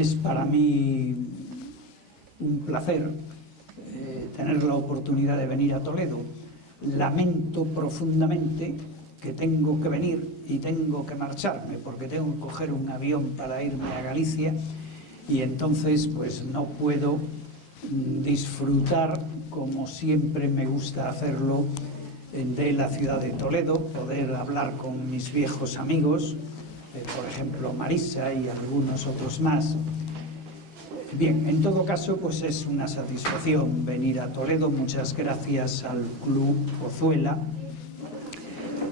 Es para mí un placer tener la oportunidad de venir a Toledo. Lamento profundamente que tengo que venir y tengo que marcharme porque tengo que coger un avión para irme a Galicia y entonces pues no puedo disfrutar como siempre me gusta hacerlo de la ciudad de Toledo, poder hablar con mis viejos amigos, por ejemplo Marisa y algunos otros más. Bien, en todo caso, pues es una satisfacción venir a Toledo. Muchas gracias al Club Pozuela,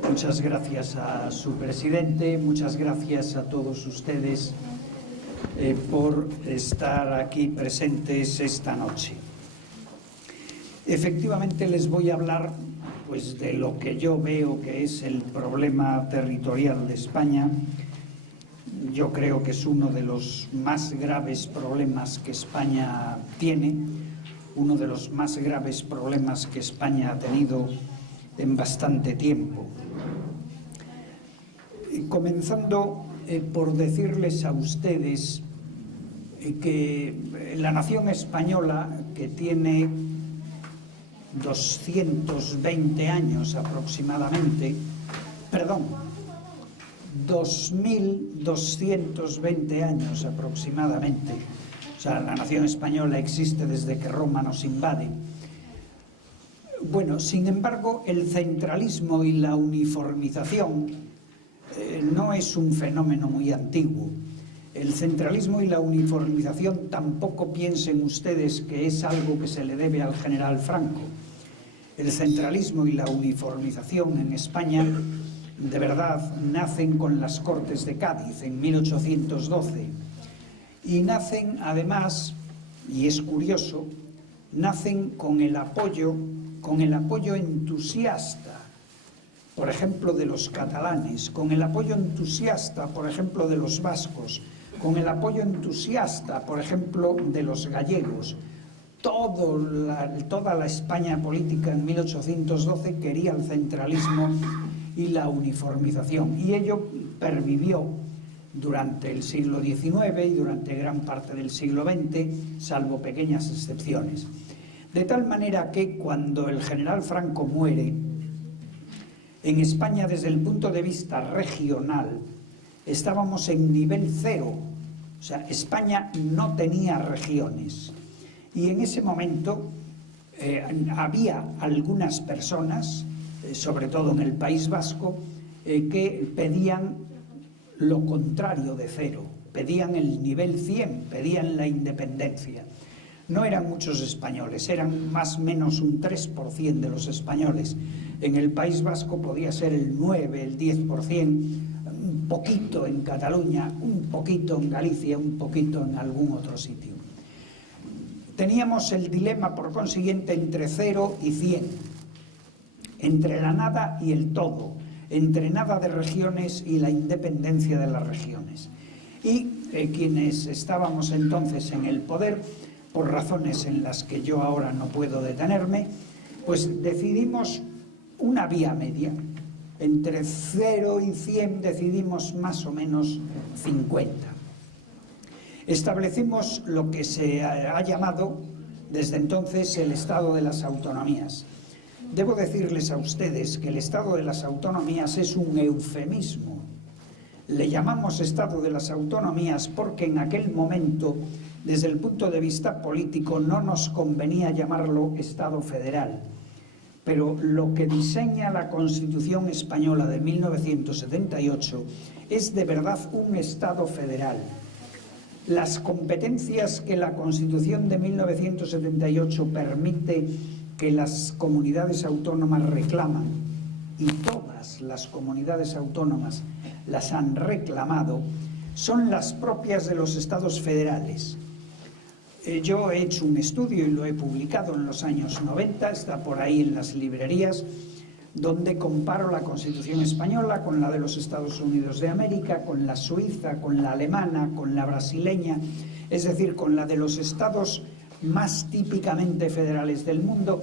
muchas gracias a su presidente, muchas gracias a todos ustedes por estar aquí presentes esta noche. Efectivamente les voy a hablar pues de lo que yo veo que es el problema territorial de España. Yo creo que es uno de los más graves problemas que España tiene, uno de los más graves problemas que España ha tenido en bastante tiempo. Comenzando por decirles a ustedes que la nación española, que tiene 220 años aproximadamente, 2.220 años aproximadamente, o sea, la nación española existe desde que Roma nos invade. Bueno, sin embargo, el centralismo y la uniformización no es un fenómeno muy antiguo. El centralismo y la uniformización tampoco piensen ustedes que es algo que se le debe al general Franco. El centralismo y la uniformización en España de verdad nacen con las Cortes de Cádiz en 1812 y nacen además, y es curioso, nacen con el apoyo entusiasta, por ejemplo, de los catalanes, con el apoyo entusiasta, por ejemplo, de los vascos, con el apoyo entusiasta, por ejemplo, de los gallegos. Toda la España política en 1812 quería el centralismo y la uniformización, y ello pervivió durante el siglo XIX y durante gran parte del siglo XX, salvo pequeñas excepciones. De tal manera que cuando el general Franco muere, en España desde el punto de vista regional estábamos en nivel cero, o sea, España no tenía regiones, y en ese momento había algunas personas, sobre todo en el País Vasco, que pedían lo contrario de cero, pedían el nivel 100, pedían la independencia. No eran muchos españoles, eran más o menos un 3% de los españoles. En el País Vasco podía ser el 9, el 10%, un poquito en Cataluña, un poquito en Galicia, un poquito en algún otro sitio. Teníamos el dilema, por consiguiente, entre 0 y 100, entre la nada y el todo, entre nada de regiones y la independencia de las regiones. Y quienes estábamos entonces en el poder, por razones en las que yo ahora no puedo detenerme, pues decidimos una vía media. Entre 0 y 100 decidimos más o menos 50. Establecimos lo que se ha llamado desde entonces el Estado de las Autonomías. Debo decirles a ustedes que el Estado de las Autonomías es un eufemismo. Le llamamos Estado de las Autonomías porque en aquel momento, desde el punto de vista político, no nos convenía llamarlo Estado federal. Pero lo que diseña la Constitución española de 1978 es de verdad un Estado federal. Las competencias que la Constitución de 1978 permite que las comunidades autónomas reclaman, y todas las comunidades autónomas las han reclamado, son las propias de los estados federales. Yo he hecho un estudio y lo he publicado en los años 90, está por ahí en las librerías, donde comparo la Constitución española con la de los Estados Unidos de América, con la suiza, con la alemana, con la brasileña, es decir, con la de los estados más típicamente federales del mundo,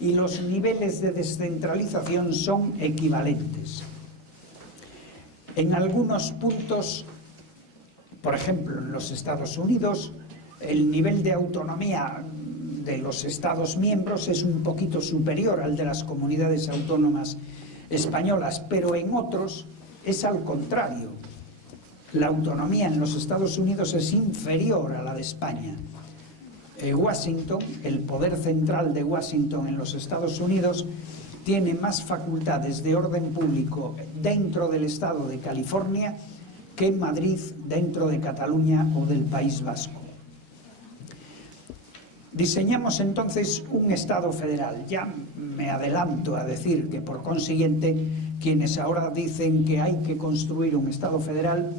y los niveles de descentralización son equivalentes. En algunos puntos Por ejemplo, en los Estados Unidos, el nivel de autonomía de los Estados miembros es un poquito superior al de las comunidades autónomas españolas, pero en otros es al contrario. La autonomía en los Estados Unidos es inferior a la de España. Washington, el poder central de Washington en los Estados Unidos, tiene más facultades de orden público dentro del estado de California que Madrid dentro de Cataluña o del País Vasco. Diseñamos entonces un Estado federal. Ya me adelanto a decir que, por consiguiente, quienes ahora dicen que hay que construir un Estado federal,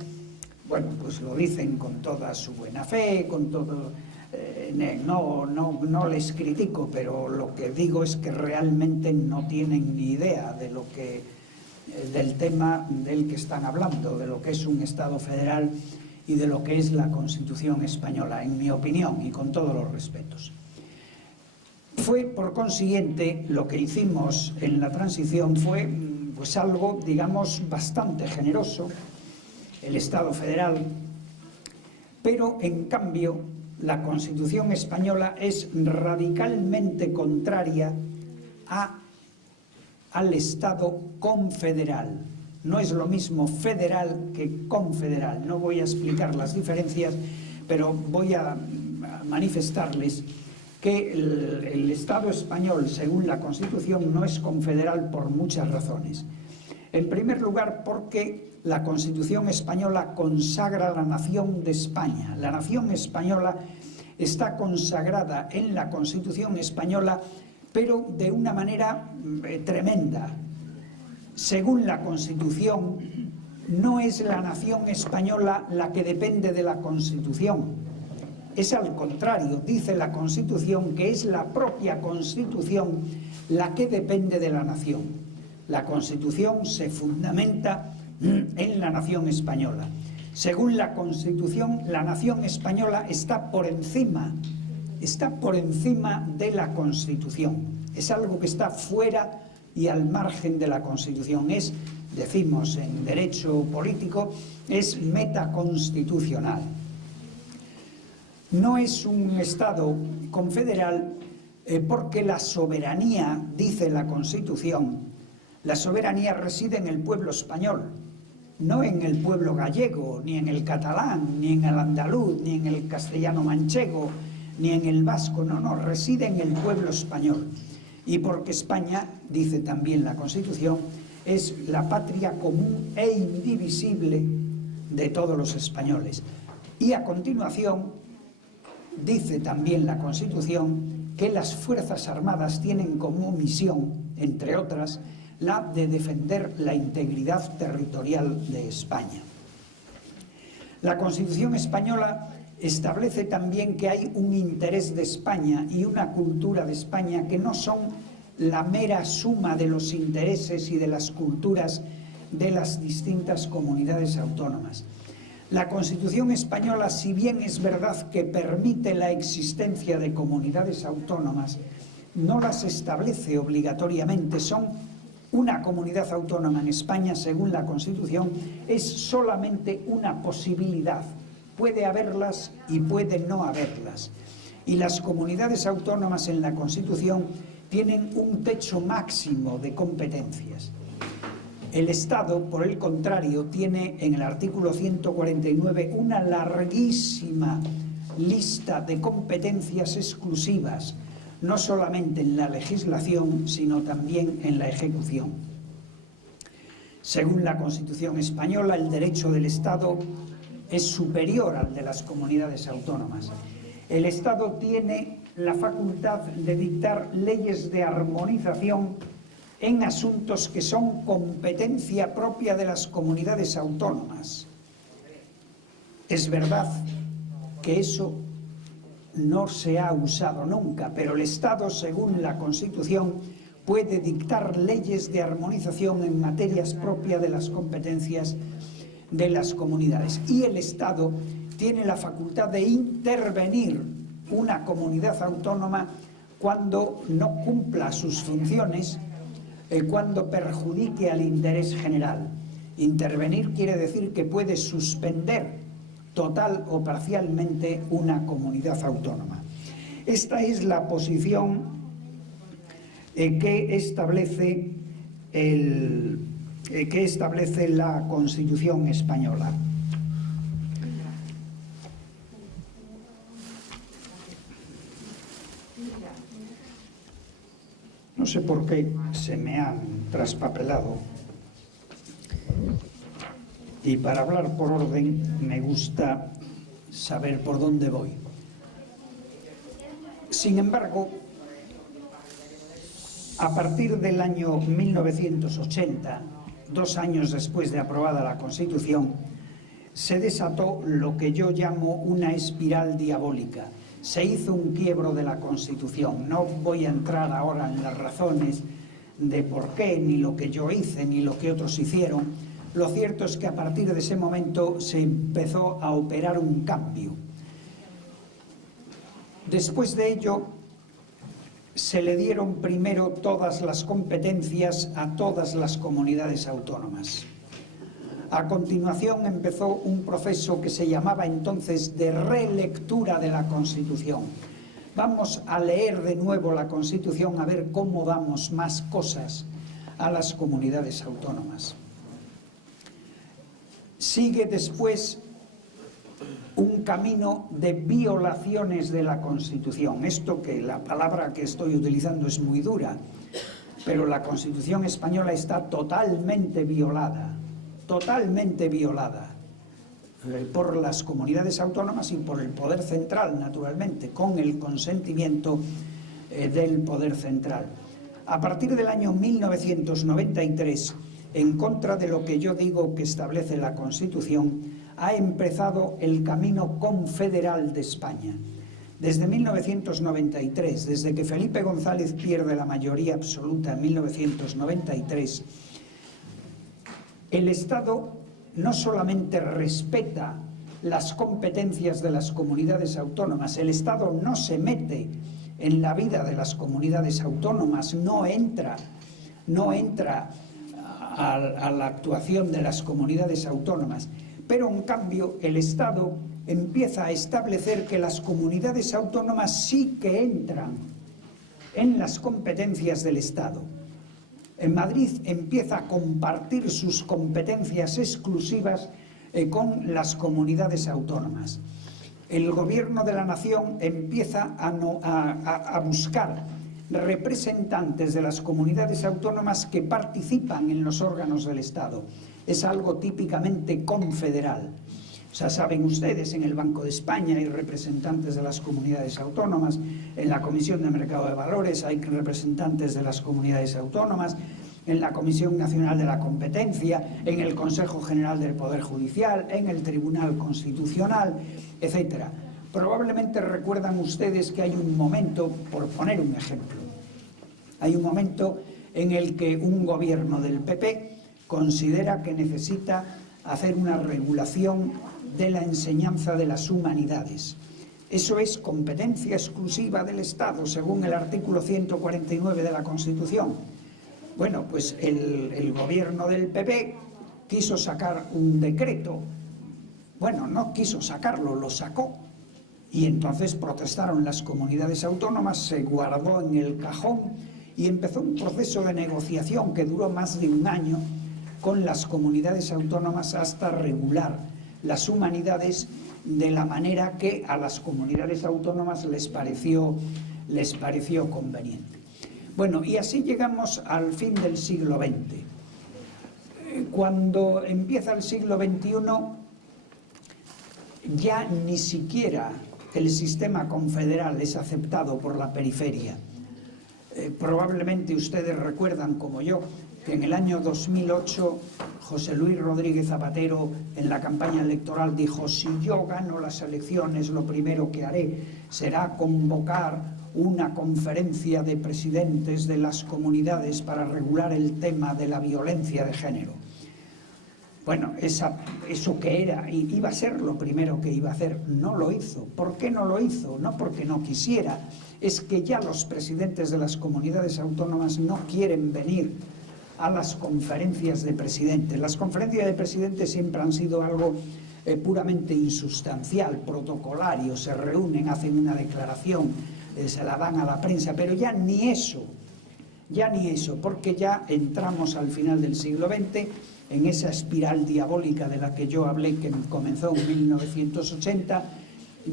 bueno, pues lo dicen con toda su buena fe, con todo... No les critico, pero lo que digo es que realmente no tienen ni idea de lo que, del tema del que están hablando, de lo que es un Estado federal y de lo que es la Constitución española, en mi opinión, y con todos los respetos. Fue, por consiguiente, lo que hicimos en la transición fue pues algo, digamos, bastante generoso, el Estado federal, pero en cambio la Constitución española es radicalmente contraria al Estado confederal. No es lo mismo federal que confederal. No voy a explicar las diferencias, pero voy a manifestarles que el Estado español, según la Constitución, no es confederal por muchas razones. En primer lugar, porque la Constitución española consagra la nación de España. La nación española está consagrada en la Constitución española, pero de una manera tremenda. Según la Constitución, no es la nación española la que depende de la Constitución. Es al contrario, dice la Constitución que es la propia Constitución la que depende de la nación. La Constitución se fundamenta en la nación española. Según la Constitución, la nación española está por encima de la Constitución. Es algo que está fuera y al margen de la Constitución. Es, decimos en derecho político, es metaconstitucional. No es un Estado confederal porque la soberanía, dice la Constitución, la soberanía reside en el pueblo español, no en el pueblo gallego, ni en el catalán, ni en el andaluz, ni en el castellano manchego, ni en el vasco, no, reside en el pueblo español. Y porque España, dice también la Constitución, es la patria común e indivisible de todos los españoles. Y a continuación, dice también la Constitución que las Fuerzas Armadas tienen como misión, entre otras, la de defender la integridad territorial de España. La Constitución española establece también que hay un interés de España y una cultura de España que no son la mera suma de los intereses y de las culturas de las distintas comunidades autónomas. La Constitución española, si bien es verdad que permite la existencia de comunidades autónomas, no las establece obligatoriamente. Son una comunidad autónoma en España, según la Constitución, es solamente una posibilidad. Puede haberlas y puede no haberlas. Y las comunidades autónomas en la Constitución tienen un techo máximo de competencias. El Estado, por el contrario, tiene en el artículo 149 una larguísima lista de competencias exclusivas, no solamente en la legislación, sino también en la ejecución. Según la Constitución española, el derecho del Estado es superior al de las comunidades autónomas. El Estado tiene la facultad de dictar leyes de armonización en asuntos que son competencia propia de las comunidades autónomas. Es verdad que eso no se ha usado nunca, pero el Estado, según la Constitución, puede dictar leyes de armonización en materias propias de las competencias de las comunidades. Y el Estado tiene la facultad de intervenir una comunidad autónoma cuando no cumpla sus funciones, cuando perjudique al interés general. Intervenir quiere decir que puede suspender total o parcialmente una comunidad autónoma. Esta es la posición que establece la Constitución española. No sé por qué se me han traspapelado. Y para hablar por orden me gusta saber por dónde voy. Sin embargo, a partir del año 1980, 2 años después de aprobada la Constitución, se desató lo que yo llamo una espiral diabólica. Se hizo un quiebro de la Constitución. No voy a entrar ahora en las razones de por qué, ni lo que yo hice, ni lo que otros hicieron. Lo cierto es que a partir de ese momento se empezó a operar un cambio. Después de ello, se le dieron primero todas las competencias a todas las comunidades autónomas. A continuación empezó un proceso que se llamaba entonces de relectura de la Constitución. Vamos a leer de nuevo la Constitución a ver cómo damos más cosas a las comunidades autónomas. Sigue después un camino de violaciones de la Constitución. Esto, que la palabra que estoy utilizando es muy dura, pero la Constitución española está totalmente violada por las comunidades autónomas y por el Poder Central, naturalmente, con el consentimiento del Poder Central. A partir del año 1993, en contra de lo que yo digo que establece la Constitución, ha empezado el camino confederal de España. Desde 1993, desde que Felipe González pierde la mayoría absoluta en 1993, el Estado no solamente respeta las competencias de las comunidades autónomas, el Estado no se mete en la vida de las comunidades autónomas, no entra a la actuación de las comunidades autónomas, pero en cambio el Estado empieza a establecer que las comunidades autónomas sí que entran en las competencias del Estado. En Madrid empieza a compartir sus competencias exclusivas con las comunidades autónomas. El Gobierno de la Nación empieza a buscar representantes de las comunidades autónomas que participan en los órganos del Estado. Es algo típicamente confederal. O sea, saben ustedes, en el Banco de España hay representantes de las comunidades autónomas, en la Comisión de Mercado de Valores hay representantes de las comunidades autónomas, en la Comisión Nacional de la Competencia, en el Consejo General del Poder Judicial, en el Tribunal Constitucional, etc. Probablemente recuerdan ustedes que hay un momento, por poner un ejemplo, hay un momento en el que un gobierno del PP considera que necesita hacer una regulación de la enseñanza de las humanidades. Eso es competencia exclusiva del Estado, según el artículo 149 de la Constitución. Bueno, pues el gobierno del PP quiso sacar un decreto. Bueno, no quiso sacarlo, lo sacó. Y entonces protestaron las comunidades autónomas, se guardó en el cajón y empezó un proceso de negociación que duró más de un año con las comunidades autónomas hasta regular las humanidades de la manera que a las comunidades autónomas les pareció conveniente. Bueno, y así llegamos al fin del siglo XX. Cuando empieza el siglo XXI, ya ni siquiera el sistema confederal es aceptado por la periferia. Probablemente ustedes recuerdan, como yo, que en el año 2008 José Luis Rodríguez Zapatero en la campaña electoral dijo: si yo gano las elecciones, lo primero que haré será convocar una conferencia de presidentes de las comunidades para regular el tema de la violencia de género. Bueno, eso que era, iba a ser lo primero que iba a hacer, no lo hizo. ¿Por qué no lo hizo? No porque no quisiera, es que ya los presidentes de las comunidades autónomas no quieren venir a las conferencias de presidentes. Las conferencias de presidentes siempre han sido algo puramente insustancial, protocolario, se reúnen, hacen una declaración, se la dan a la prensa, pero ya ni eso, porque ya entramos al final del siglo XX en esa espiral diabólica de la que yo hablé, que comenzó en 1980,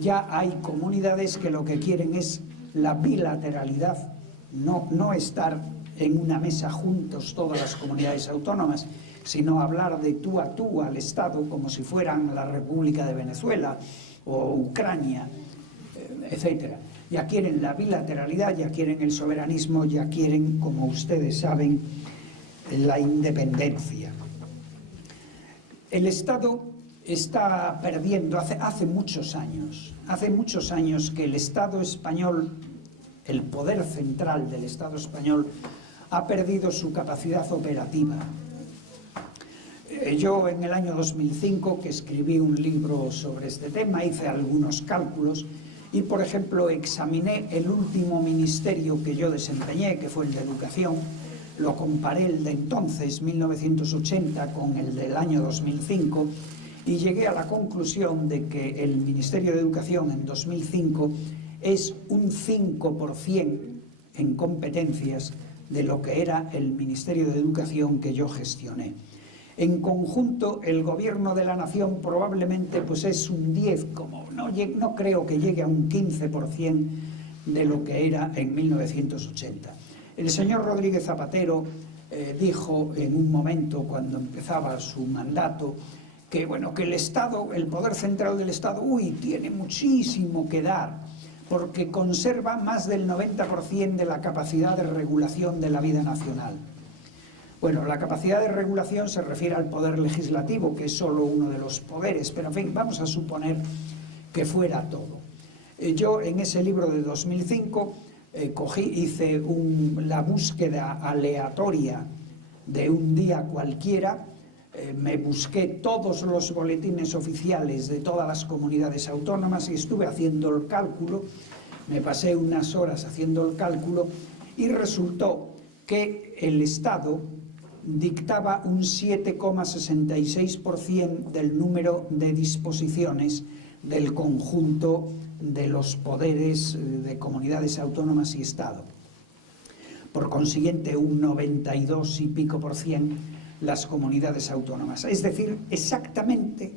ya hay comunidades que lo que quieren es la bilateralidad, no estar en una mesa juntos todas las comunidades autónomas, sino hablar de tú a tú al Estado como si fueran la República de Venezuela o Ucrania, etcétera. Ya quieren la bilateralidad, ya quieren el soberanismo, ya quieren, como ustedes saben, la independencia. El Estado está perdiendo, hace muchos años que el Estado español, el poder central del Estado español, ha perdido su capacidad operativa. Yo en el año 2005, que escribí un libro sobre este tema, hice algunos cálculos y, por ejemplo, examiné el último ministerio que yo desempeñé, que fue el de Educación, lo comparé el de entonces, 1980, con el del año 2005, y llegué a la conclusión de que el Ministerio de Educación en 2005 es un 5% en competencias de lo que era el Ministerio de Educación que yo gestioné. En conjunto, el Gobierno de la Nación probablemente pues es un 10, como no creo que llegue a un 15% de lo que era en 1980. El señor Rodríguez Zapatero dijo en un momento, cuando empezaba su mandato, que el Estado, el poder central del Estado, tiene muchísimo que dar, porque conserva más del 90% de la capacidad de regulación de la vida nacional. Bueno, la capacidad de regulación se refiere al poder legislativo, que es solo uno de los poderes, pero en fin, vamos a suponer que fuera todo. Yo en ese libro de 2005 hice la búsqueda aleatoria de un día cualquiera, me busqué todos los boletines oficiales de todas las comunidades autónomas y estuve haciendo el cálculo, me pasé unas horas haciendo el cálculo y resultó que el Estado dictaba un 7,66% del número de disposiciones del conjunto de los poderes de comunidades autónomas y Estado. Por consiguiente, un 92 y pico % las comunidades autónomas. Es decir, exactamente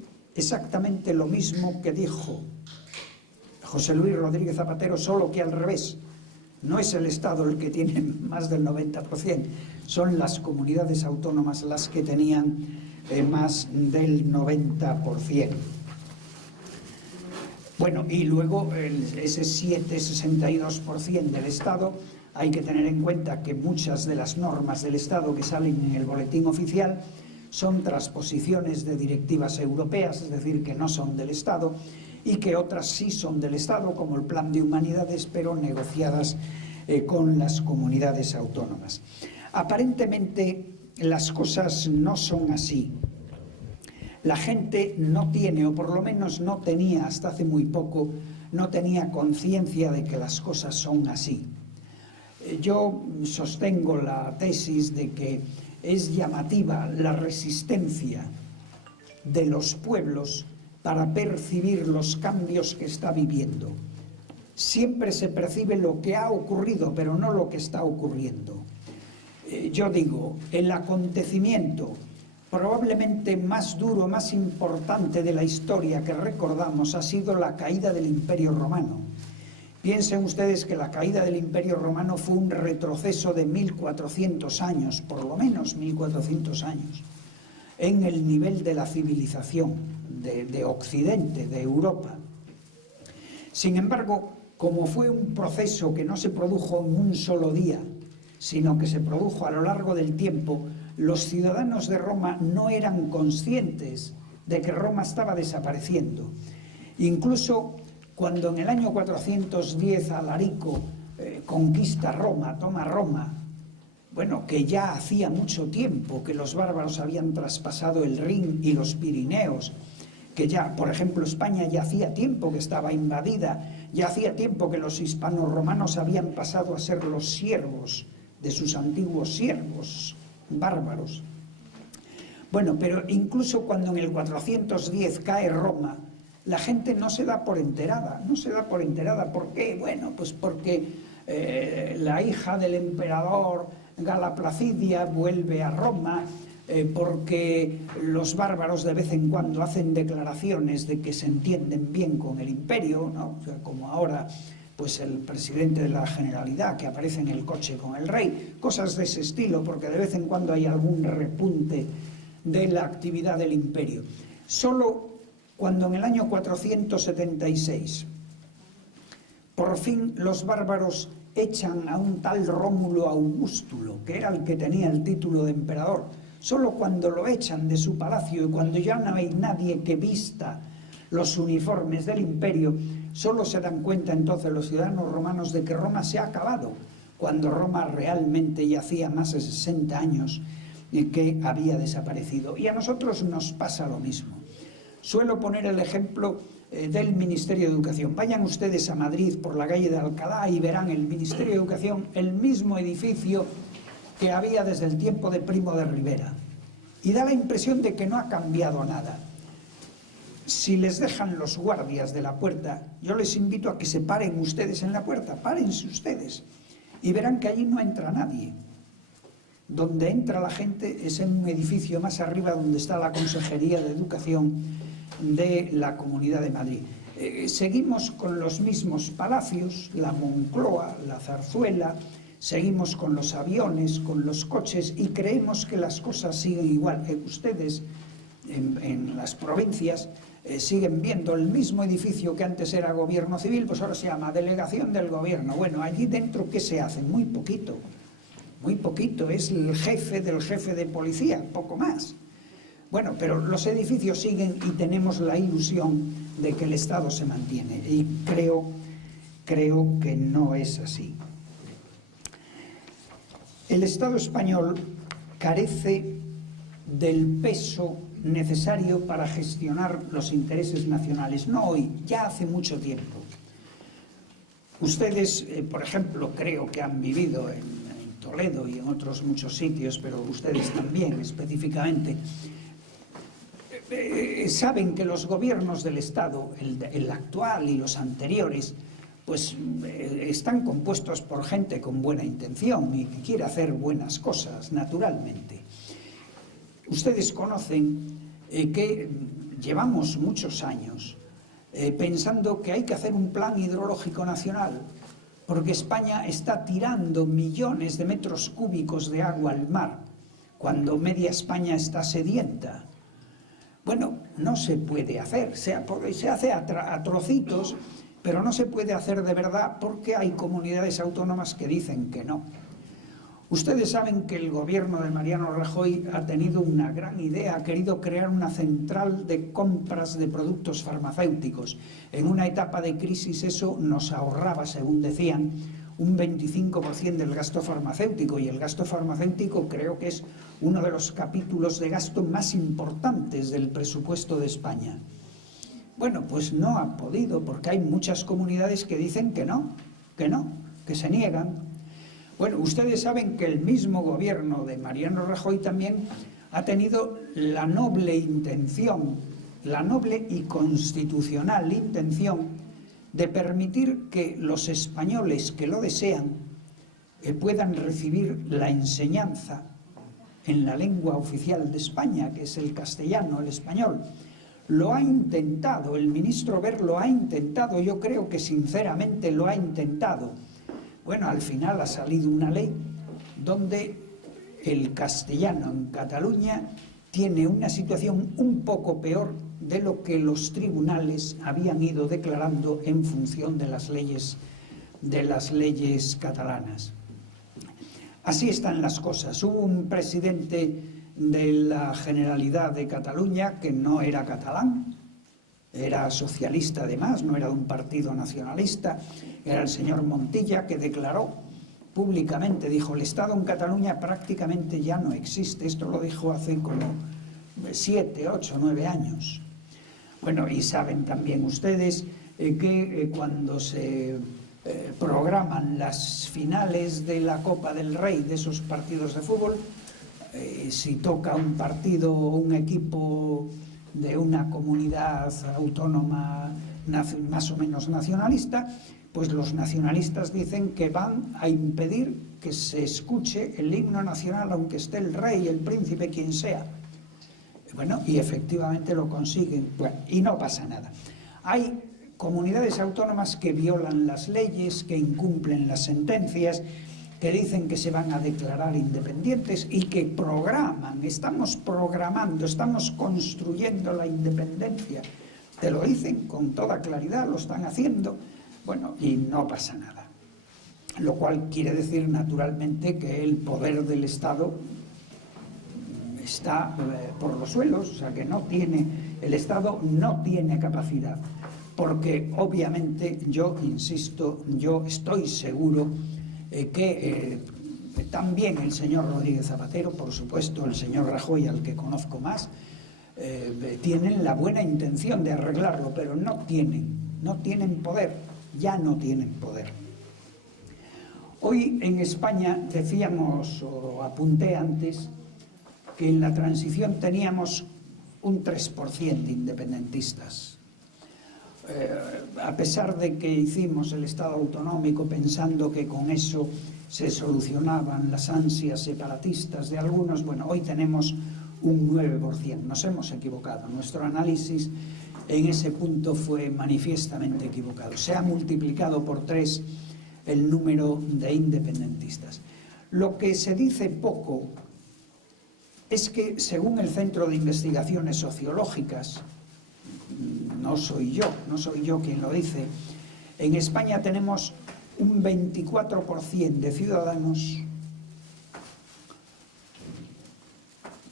lo mismo que dijo José Luis Rodríguez Zapatero, solo que al revés. No es el Estado el que tiene más del 90%, son las comunidades autónomas las que tenían más del 90%. Bueno, y luego ese 7,62% del Estado, hay que tener en cuenta que muchas de las normas del Estado que salen en el boletín oficial son transposiciones de directivas europeas, es decir, que no son del Estado, y que otras sí son del Estado, como el Plan de Humanidades, pero negociadas con las comunidades autónomas. Aparentemente las cosas no son así. La gente no tiene, o por lo menos no tenía hasta hace muy poco, no tenía conciencia de que las cosas son así. Yo sostengo la tesis de que es llamativa la resistencia de los pueblos para percibir los cambios que está viviendo. Siempre se percibe lo que ha ocurrido, pero no lo que está ocurriendo. Yo digo, el acontecimiento probablemente más duro, más importante de la historia que recordamos ha sido la caída del Imperio Romano. Piensen ustedes que la caída del Imperio Romano fue un retroceso de 1400 años, por lo menos 1400 años, en el nivel de la civilización de Occidente, de Europa. Sin embargo, como fue un proceso que no se produjo en un solo día, sino que se produjo a lo largo del tiempo, los ciudadanos de Roma no eran conscientes de que Roma estaba desapareciendo. Incluso cuando en el año 410 Alarico conquista Roma, toma Roma, que ya hacía mucho tiempo que los bárbaros habían traspasado el Rin y los Pirineos, que ya, por ejemplo, España ya hacía tiempo que estaba invadida, ya hacía tiempo que los hispanorromanos habían pasado a ser los siervos de sus antiguos siervos bárbaros. Bueno, pero incluso cuando en el 410 cae Roma, la gente no se da por enterada, no se da por enterada. ¿Por qué? Bueno, pues porque la hija del emperador Gala Placidia vuelve a Roma, porque los bárbaros de vez en cuando hacen declaraciones de que se entienden bien con el imperio, ¿no? O sea, como ahora pues el presidente de la Generalidad que aparece en el coche con el rey, cosas de ese estilo, porque de vez en cuando hay algún repunte de la actividad del imperio. Solo cuando en el año 476 por fin los bárbaros echan a un tal Rómulo Augustulo, que era el que tenía el título de emperador, solo cuando lo echan de su palacio y cuando ya no hay nadie que vista los uniformes del imperio, solo se dan cuenta entonces los ciudadanos romanos de que Roma se ha acabado, cuando Roma realmente ya hacía más de 60 años que había desaparecido. Y a nosotros nos pasa lo mismo. Suelo poner el ejemplo del Ministerio de Educación. Vayan ustedes a Madrid por la calle de Alcalá y verán el Ministerio de Educación, el mismo edificio que había desde el tiempo de Primo de Rivera. Y da la impresión de que no ha cambiado nada. Si les dejan los guardias de la puerta, yo les invito a que se paren ustedes en la puerta, párense ustedes, y verán que allí no entra nadie. Donde entra la gente es en un edificio más arriba donde está la Consejería de Educación de la Comunidad de Madrid. Seguimos con los mismos palacios, la Moncloa, la Zarzuela, seguimos con los aviones, con los coches, y creemos que las cosas siguen igual. Ustedes en las provincias siguen viendo el mismo edificio que antes era Gobierno Civil, pues ahora se llama Delegación del Gobierno. Bueno, allí dentro, ¿qué se hace? Muy poquito, es el jefe del jefe de policía, poco más. Bueno, pero los edificios siguen y tenemos la ilusión de que el Estado se mantiene, y creo que no es así. El Estado español carece del peso necesario para gestionar los intereses nacionales, no hoy, ya hace mucho tiempo. Ustedes, por ejemplo, creo que han vivido en Toledo y en otros muchos sitios, pero ustedes también específicamente, saben que los gobiernos del Estado, el actual y los anteriores, pues están compuestos por gente con buena intención y que quiere hacer buenas cosas, naturalmente. Ustedes conocen que llevamos muchos años pensando que hay que hacer un plan hidrológico nacional, porque España está tirando millones de metros cúbicos de agua al mar, cuando media España está sedienta. Bueno, no se puede hacer, se hace a trocitos, pero no se puede hacer de verdad porque hay comunidades autónomas que dicen que no. Ustedes saben que el gobierno de Mariano Rajoy ha tenido una gran idea, ha querido crear una central de compras de productos farmacéuticos. En una etapa de crisis eso nos ahorraba, según decían, un 25% del gasto farmacéutico, y el gasto farmacéutico creo que es uno de los capítulos de gasto más importantes del presupuesto de España. Bueno, pues no ha podido, porque hay muchas comunidades que dicen que no, que se niegan. Bueno, ustedes saben que el mismo gobierno de Mariano Rajoy también ha tenido la noble intención, la noble y constitucional intención de permitir que los españoles que lo desean puedan recibir la enseñanza en la lengua oficial de España, que es el castellano, el español. Lo ha intentado, el ministro Wert lo ha intentado, yo creo que sinceramente lo ha intentado. Bueno, al final ha salido una ley donde el castellano en Cataluña tiene una situación un poco peor de lo que los tribunales habían ido declarando en función de las leyes catalanas. Así están las cosas. Hubo un presidente de la Generalidad de Cataluña que no era catalán, era socialista además, no era de un partido nacionalista, era el señor Montilla, que declaró públicamente, dijo, el Estado en Cataluña prácticamente ya no existe. Esto lo dijo hace como 7, 8, 9 años. Bueno, y saben también ustedes que cuando se programan las finales de la Copa del Rey, de esos partidos de fútbol, si toca un partido o un equipo de una comunidad autónoma más o menos nacionalista, pues los nacionalistas dicen que van a impedir que se escuche el himno nacional aunque esté el rey, el príncipe, quien sea. Bueno, y efectivamente lo consiguen, bueno, y no pasa nada. Hay comunidades autónomas que violan las leyes, que incumplen las sentencias, que dicen que se van a declarar independientes y que programan, estamos programando, estamos construyendo la independencia. Te lo dicen con toda claridad, lo están haciendo, bueno, y no pasa nada. Lo cual quiere decir, naturalmente, que el poder del Estado está por los suelos, o sea, que el Estado no tiene capacidad. Porque, obviamente, yo insisto, yo estoy seguro que también el señor Rodríguez Zapatero, por supuesto el señor Rajoy, al que conozco más, tienen la buena intención de arreglarlo, pero no tienen poder, ya no tienen poder. Hoy en España decíamos, o apunté antes, que en la transición teníamos un 3% de independentistas. A pesar de que hicimos el Estado autonómico pensando que con eso se solucionaban las ansias separatistas de algunos, bueno, hoy tenemos un 9%. Nos hemos equivocado. Nuestro análisis en ese punto fue manifiestamente equivocado. Se ha multiplicado por 3 el número de independentistas. Lo que se dice poco es que, según el Centro de Investigaciones Sociológicas, no soy yo quien lo dice, en España tenemos un 24% de ciudadanos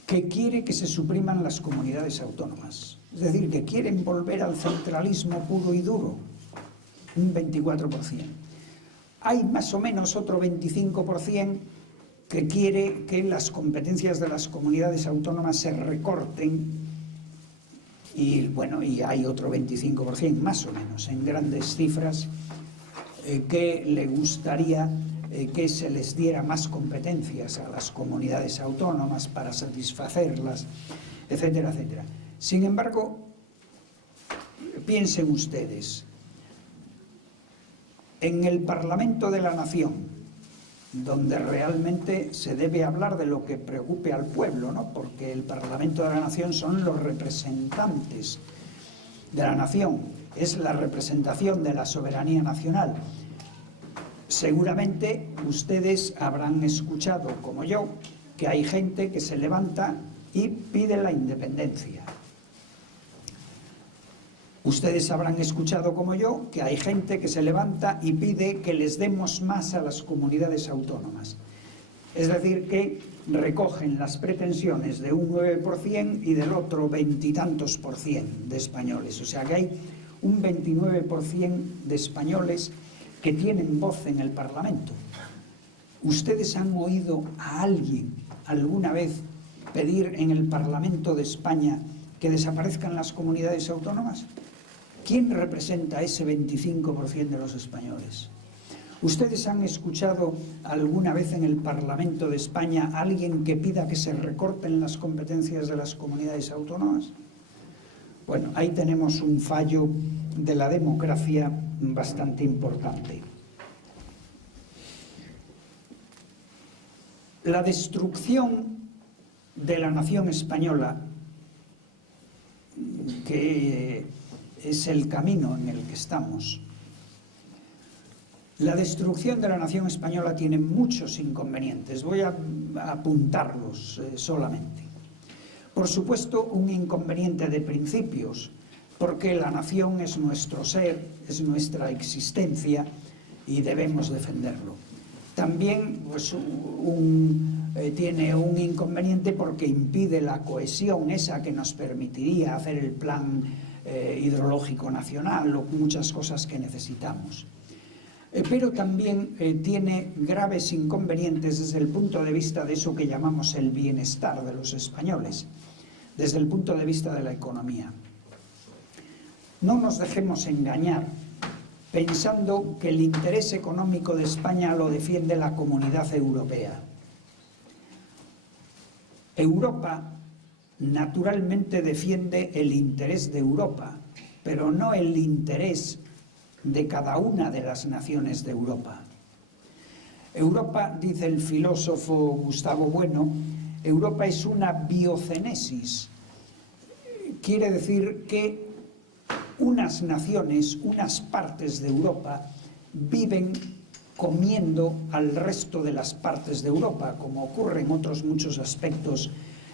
que quiere que se supriman las comunidades autónomas. Es decir, que quieren volver al centralismo puro y duro. Un 24%. Hay más o menos otro 25% que quiere que las competencias de las comunidades autónomas se recorten. Y bueno, y hay otro 25%, más o menos, en grandes cifras, que le gustaría que se les diera más competencias a las comunidades autónomas para satisfacerlas, etcétera, etcétera. Sin embargo, piensen ustedes, en el Parlamento de la Nación, donde realmente se debe hablar de lo que preocupe al pueblo, ¿no? Porque el Parlamento de la Nación son los representantes de la nación, es la representación de la soberanía nacional. Seguramente ustedes habrán escuchado, como yo, que hay gente que se levanta y pide la independencia. Ustedes habrán escuchado, como yo, que hay gente que se levanta y pide que les demos más a las comunidades autónomas. Es decir, que recogen las pretensiones de un 9% y del otro 20 y tantos por cien de españoles. O sea que hay un 29% de españoles que tienen voz en el Parlamento. ¿Ustedes han oído a alguien alguna vez pedir en el Parlamento de España que desaparezcan las comunidades autónomas? ¿Quién representa ese 25% de los españoles? ¿Ustedes han escuchado alguna vez en el Parlamento de España a alguien que pida que se recorten las competencias de las comunidades autónomas? Bueno, ahí tenemos un fallo de la democracia bastante importante. La destrucción de la nación española, que es el camino en el que estamos, la destrucción de la nación española tiene muchos inconvenientes. Voy a apuntarlos solamente. Por supuesto, un inconveniente de principios, porque la nación es nuestro ser, es nuestra existencia y debemos defenderlo. También pues, tiene un inconveniente porque impide la cohesión esa que nos permitiría hacer el plan hidrológico nacional o muchas cosas que necesitamos. Pero también tiene graves inconvenientes desde el punto de vista de eso que llamamos el bienestar de los españoles, desde el punto de vista de la economía. No nos dejemos engañar pensando que el interés económico de España lo defiende la Comunidad Europea. Europa naturalmente defiende el interés de Europa, pero no el interés de cada una de las naciones de Europa. Europa, dice el filósofo Gustavo Bueno, Europa es una biocenesis. Quiere decir que unas naciones, unas partes de Europa, viven comiendo al resto de las partes de Europa, como ocurre en otros muchos aspectos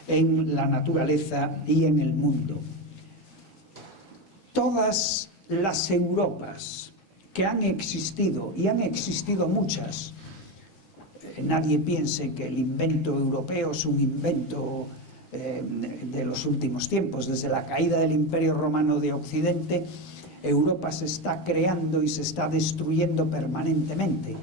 en la naturaleza y en el mundo. Todas las Europas que han existido, y han existido muchas, nadie piense que el invento europeo es un invento de los últimos tiempos. Desde la caída del Imperio Romano de Occidente, Europa se está creando y se está destruyendo permanentemente.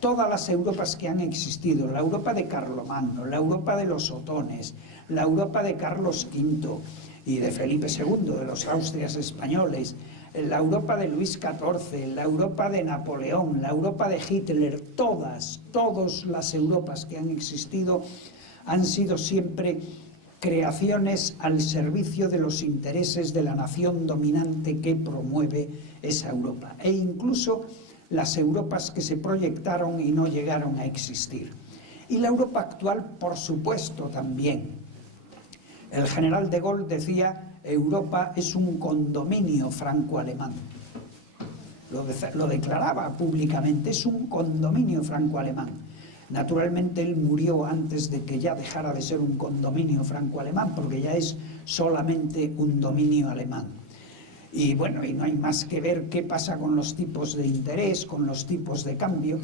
Todas las Europas que han existido, la Europa de Carlomagno, la Europa de los otones, la Europa de Carlos V y de Felipe II, de los Austrias españoles, la Europa de Luis XIV, la Europa de Napoleón, la Europa de Hitler, todas las Europas que han existido han sido siempre creaciones al servicio de los intereses de la nación dominante que promueve esa Europa, e incluso las Europas que se proyectaron y no llegaron a existir. Y la Europa actual, por supuesto, también. El general de Gaulle decía: Europa es un condominio franco-alemán. Lo declaraba públicamente, es un condominio franco-alemán. Naturalmente él murió antes de que ya dejara de ser un condominio franco-alemán, porque ya es solamente un dominio alemán. Y bueno, y no hay más que ver qué pasa con los tipos de interés, con los tipos de cambio,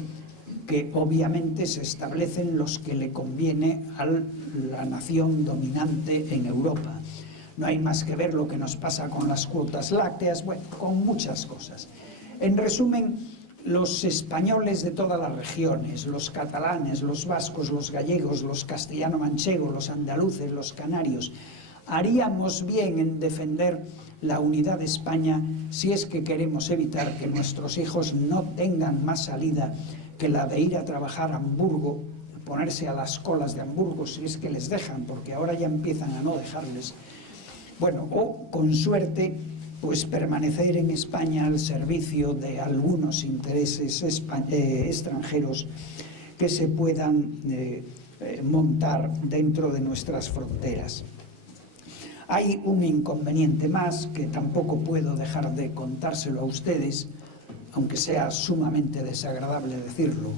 que obviamente se establecen los que le conviene a la nación dominante en Europa. No hay más que ver lo que nos pasa con las cuotas lácteas, bueno, con muchas cosas. En resumen, los españoles de todas las regiones, los catalanes, los vascos, los gallegos, los castellano-manchegos, los andaluces, los canarios, haríamos bien en defender la unidad de España si es que queremos evitar que nuestros hijos no tengan más salida que la de ir a trabajar a Hamburgo, ponerse a las colas de Hamburgo si es que les dejan, porque ahora ya empiezan a no dejarles. Bueno, o con suerte, pues permanecer en España al servicio de algunos intereses extranjeros que se puedan montar dentro de nuestras fronteras. Hay un inconveniente más que tampoco puedo dejar de contárselo a ustedes, aunque sea sumamente desagradable decirlo.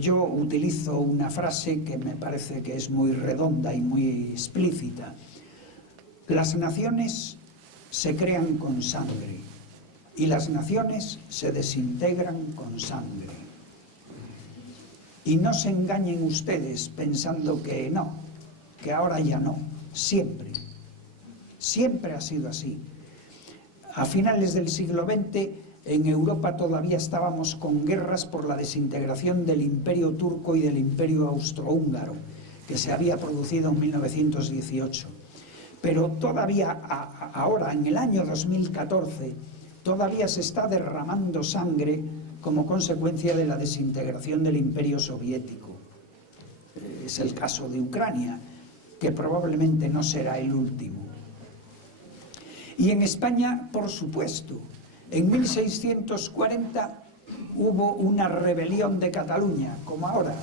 Yo utilizo una frase que me parece que es muy redonda y muy explícita. Las naciones se crean con sangre y las naciones se desintegran con sangre. Y no se engañen ustedes pensando que no, que ahora ya no. Siempre ha sido así. A finales del siglo XX, en Europa todavía estábamos con guerras por la desintegración del Imperio turco y del Imperio austrohúngaro, que se había producido en 1918. Pero todavía ahora, en el año 2014, todavía se está derramando sangre como consecuencia de la desintegración del Imperio soviético. Es el caso de Ucrania, que probablemente no será el último. Y en España, por supuesto, en 1640 hubo una rebelión de Cataluña, como ahora.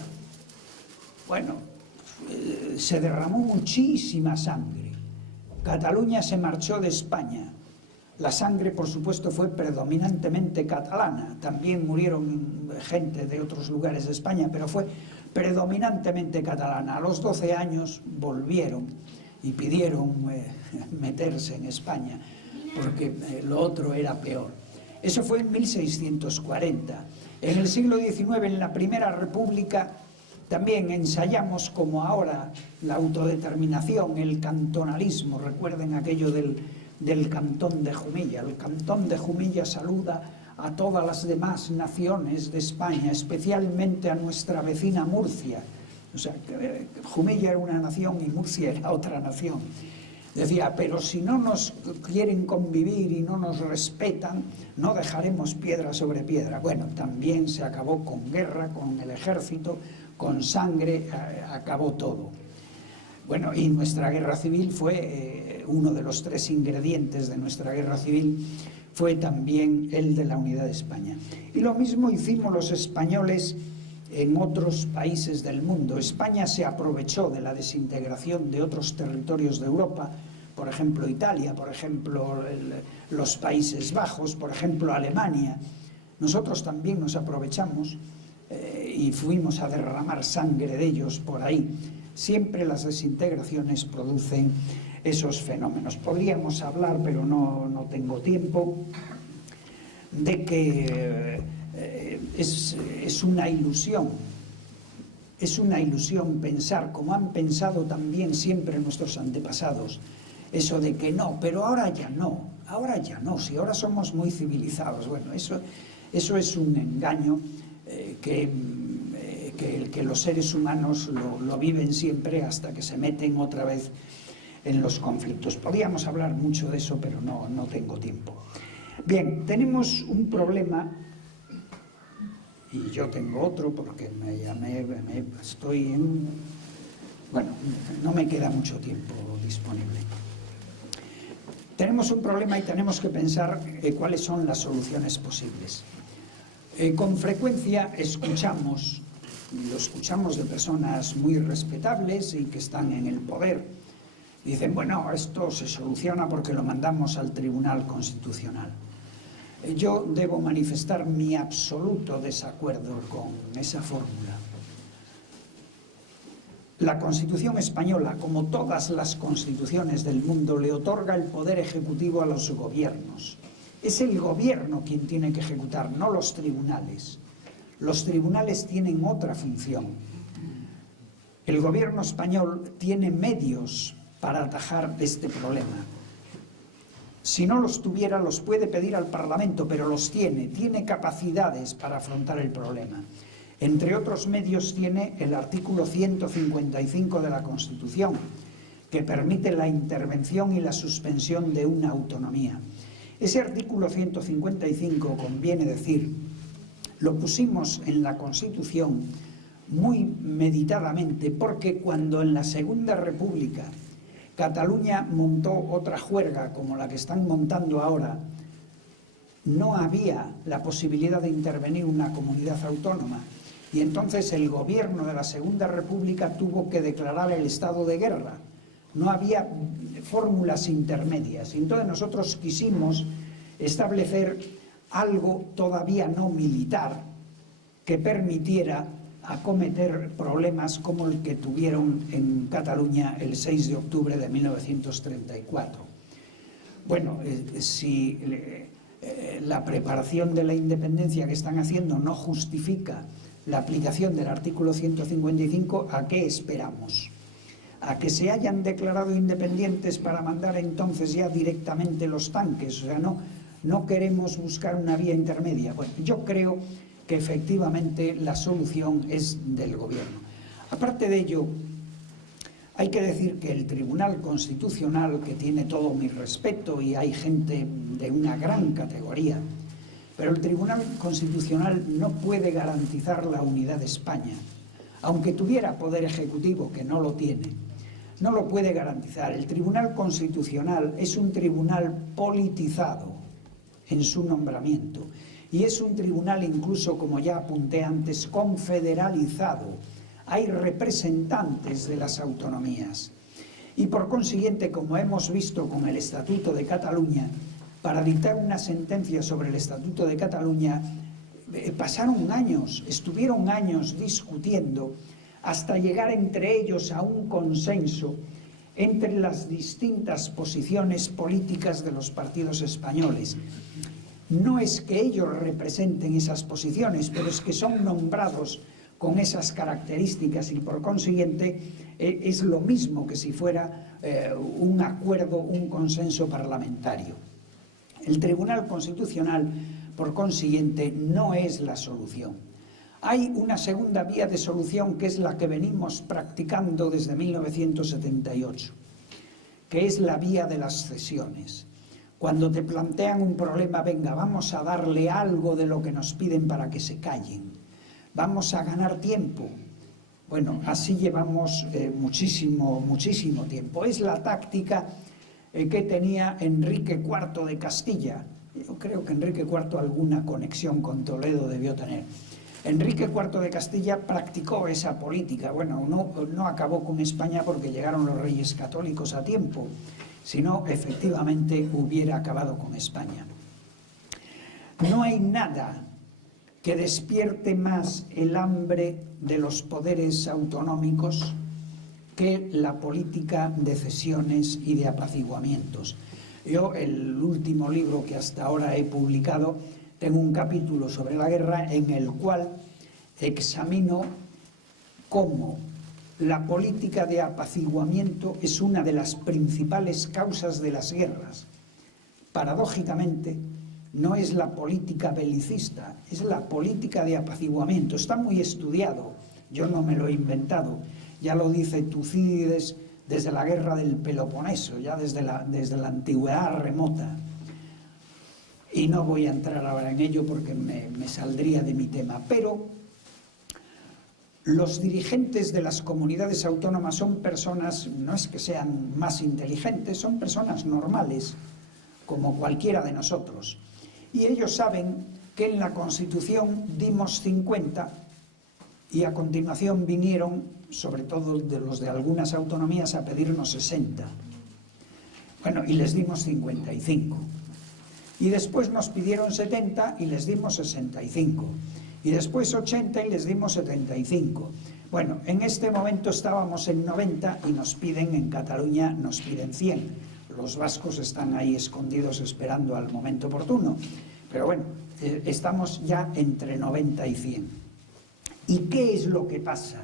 Bueno, se derramó muchísima sangre. Cataluña se marchó de España. La sangre, por supuesto, fue predominantemente catalana. También murieron gente de otros lugares de España, pero fue predominantemente catalana. A los 12 años volvieron y pidieron meterse en España, porque lo otro era peor. Eso fue en 1640. En el siglo XIX, en la Primera República, también ensayamos, como ahora, la autodeterminación, el cantonalismo. Recuerden aquello del Cantón de Jumilla. El Cantón de Jumilla saluda a todas las demás naciones de España, especialmente a nuestra vecina Murcia. O sea, Jumilla era una nación y Murcia era otra nación. Decía, pero si no nos quieren convivir y no nos respetan, no dejaremos piedra sobre piedra. Bueno, también se acabó con guerra, con el ejército, con sangre, acabó todo. Bueno, y nuestra guerra civil fue, uno de los 3 ingredientes de nuestra guerra civil fue también el de la unidad de España. Y lo mismo hicimos los españoles en otros países del mundo. España se aprovechó de la desintegración de otros territorios de Europa, por ejemplo Italia, por ejemplo los Países Bajos, por ejemplo Alemania. Nosotros también nos aprovechamos y fuimos a derramar sangre de ellos por ahí. Siempre las desintegraciones producen esos fenómenos. Podríamos hablar, pero no tengo tiempo, de que es una ilusión. Es una ilusión pensar, como han pensado también siempre nuestros antepasados, eso de que no, pero ahora ya no, si ahora somos muy civilizados. Bueno, eso es un engaño que los seres humanos lo viven siempre hasta que se meten otra vez en los conflictos. Podríamos hablar mucho de eso, pero no tengo tiempo. Bien, tenemos un problema, y yo tengo otro porque bueno, no me queda mucho tiempo disponible. Tenemos un problema y tenemos que pensar cuáles son las soluciones posibles. Con frecuencia lo escuchamos de personas muy respetables y que están en el poder. Dicen, bueno, esto se soluciona porque lo mandamos al Tribunal Constitucional. Yo debo manifestar mi absoluto desacuerdo con esa fórmula. La Constitución española, como todas las constituciones del mundo, le otorga el poder ejecutivo a los gobiernos. Es el gobierno quien tiene que ejecutar, no los tribunales. Los tribunales tienen otra función. El gobierno español tiene medios para atajar este problema. Si no los tuviera, los puede pedir al Parlamento, pero los tiene capacidades para afrontar el problema. Entre otros medios tiene el artículo 155 de la Constitución, que permite la intervención y la suspensión de una autonomía. Ese artículo 155, conviene decir, lo pusimos en la Constitución muy meditadamente, porque cuando en la Segunda República Cataluña montó otra juerga como la que están montando ahora, no había la posibilidad de intervenir una comunidad autónoma. Y entonces el gobierno de la Segunda República tuvo que declarar el estado de guerra. No había fórmulas intermedias. Y entonces nosotros quisimos establecer algo todavía no militar que permitiera acometer problemas como el que tuvieron en Cataluña el 6 de octubre de 1934. Bueno, si la preparación de la independencia que están haciendo no justifica la aplicación del artículo 155, ¿a qué esperamos? ¿A que se hayan declarado independientes para mandar entonces ya directamente los tanques? O sea, no queremos buscar una vía intermedia. Bueno, yo creo que efectivamente la solución es del gobierno. Aparte de ello, hay que decir que el Tribunal Constitucional, que tiene todo mi respeto y hay gente de una gran categoría, pero el Tribunal Constitucional no puede garantizar la unidad de España. Aunque tuviera poder ejecutivo, que no lo tiene, no lo puede garantizar. El Tribunal Constitucional es un tribunal politizado en su nombramiento y es un tribunal incluso, como ya apunté antes, confederalizado. Hay representantes de las autonomías y por consiguiente, como hemos visto con el Estatuto de Cataluña, para dictar una sentencia sobre el Estatuto de Cataluña pasaron años, estuvieron años discutiendo hasta llegar entre ellos a un consenso entre las distintas posiciones políticas de los partidos españoles. No es que ellos representen esas posiciones, pero es que son nombrados con esas características y por consiguiente es lo mismo que si fuera un acuerdo, un consenso parlamentario. El Tribunal Constitucional, por consiguiente, no es la solución. Hay una segunda vía de solución que es la que venimos practicando desde 1978, que es la vía de las cesiones. Cuando te plantean un problema, venga, vamos a darle algo de lo que nos piden para que se callen. Vamos a ganar tiempo. Bueno, así llevamos muchísimo tiempo. Es la táctica que tenía Enrique IV de Castilla. Yo creo que Enrique IV alguna conexión con Toledo debió tener. Enrique IV de Castilla practicó esa política. Bueno, no acabó con España porque llegaron los reyes católicos a tiempo, sino efectivamente hubiera acabado con España. No hay nada que despierte más el hambre de los poderes autonómicos que la política de cesiones y de apaciguamientos. Yo, el último libro que hasta ahora he publicado, tengo un capítulo sobre la guerra en el cual examino cómo la política de apaciguamiento es una de las principales causas de las guerras. Paradójicamente, no es la política belicista, es la política de apaciguamiento. Está muy estudiado, yo no me lo he inventado, ya lo dice Tucídides desde la guerra del Peloponeso, ya desde la antigüedad remota. Y no voy a entrar ahora en ello porque me saldría de mi tema, pero los dirigentes de las comunidades autónomas son personas, no es que sean más inteligentes, son personas normales, como cualquiera de nosotros. Y ellos saben que en la Constitución dimos 50 y a continuación vinieron, sobre todo de los de algunas autonomías, a pedirnos 60. Bueno, y les dimos 55. Y después nos pidieron 70 y les dimos 65. Y después 80 y les dimos 75. Bueno, en este momento estábamos en 90 y nos piden en Cataluña, nos piden 100. Los vascos están ahí escondidos esperando al momento oportuno. Pero bueno, estamos ya entre 90 y 100. ¿Y qué es lo que pasa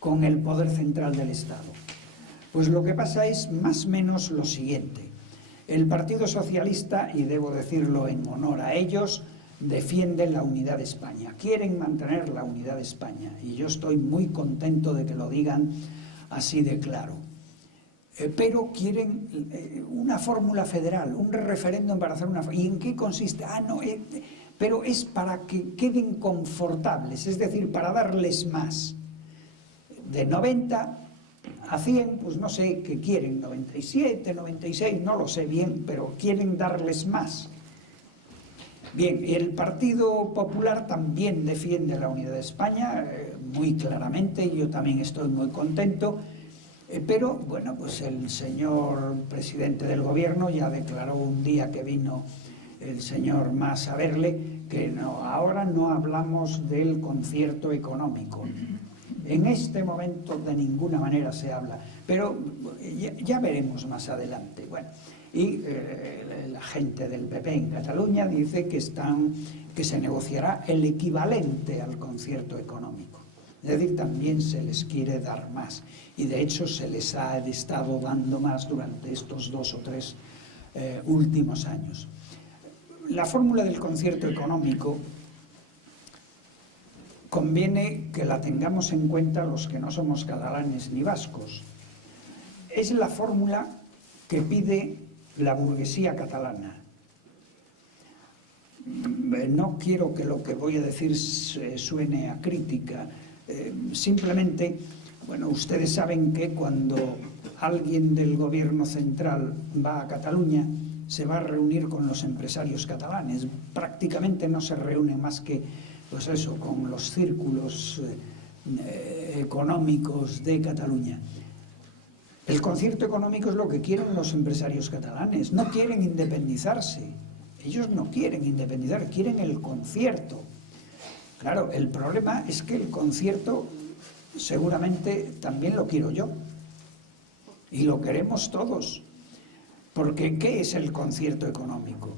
con el poder central del Estado? Pues lo que pasa es más o menos lo siguiente. El Partido Socialista, y debo decirlo en honor a ellos, defienden la unidad de España. Quieren mantener la unidad de España. Y yo estoy muy contento de que lo digan así de claro. Pero quieren una fórmula federal, un referéndum para hacer una... ¿Y en qué consiste? Pero es para que queden confortables, es decir, para darles más. De 90 a 100, pues no sé qué quieren, 97, 96, no lo sé bien, pero quieren darles más. Bien, el Partido Popular también defiende la unidad de España, muy claramente, yo también estoy muy contento. Pero, bueno, pues el señor presidente del gobierno ya declaró un día que vino el señor Mas a verle que no, ahora no hablamos del concierto económico. En este momento de ninguna manera se habla, pero ya veremos más adelante. Bueno, y la gente del PP en Cataluña dice que se negociará el equivalente al concierto económico. Es decir, también se les quiere dar más. Y de hecho se les ha estado dando más durante estos 2 o 3 últimos años. La fórmula del concierto económico conviene que la tengamos en cuenta los que no somos catalanes ni vascos. Es la fórmula que pide la burguesía catalana. No quiero que lo que voy a decir suene a crítica. Simplemente, bueno, ustedes saben que cuando alguien del gobierno central va a Cataluña, se va a reunir con los empresarios catalanes. Prácticamente no se reúne más que, pues eso, con los círculos económicos de Cataluña. El concierto económico es lo que quieren los empresarios catalanes. No quieren independizarse. Ellos no quieren independizar, quieren el concierto. Claro, el problema es que el concierto seguramente también lo quiero yo. Y lo queremos todos. Porque, ¿qué es el concierto económico?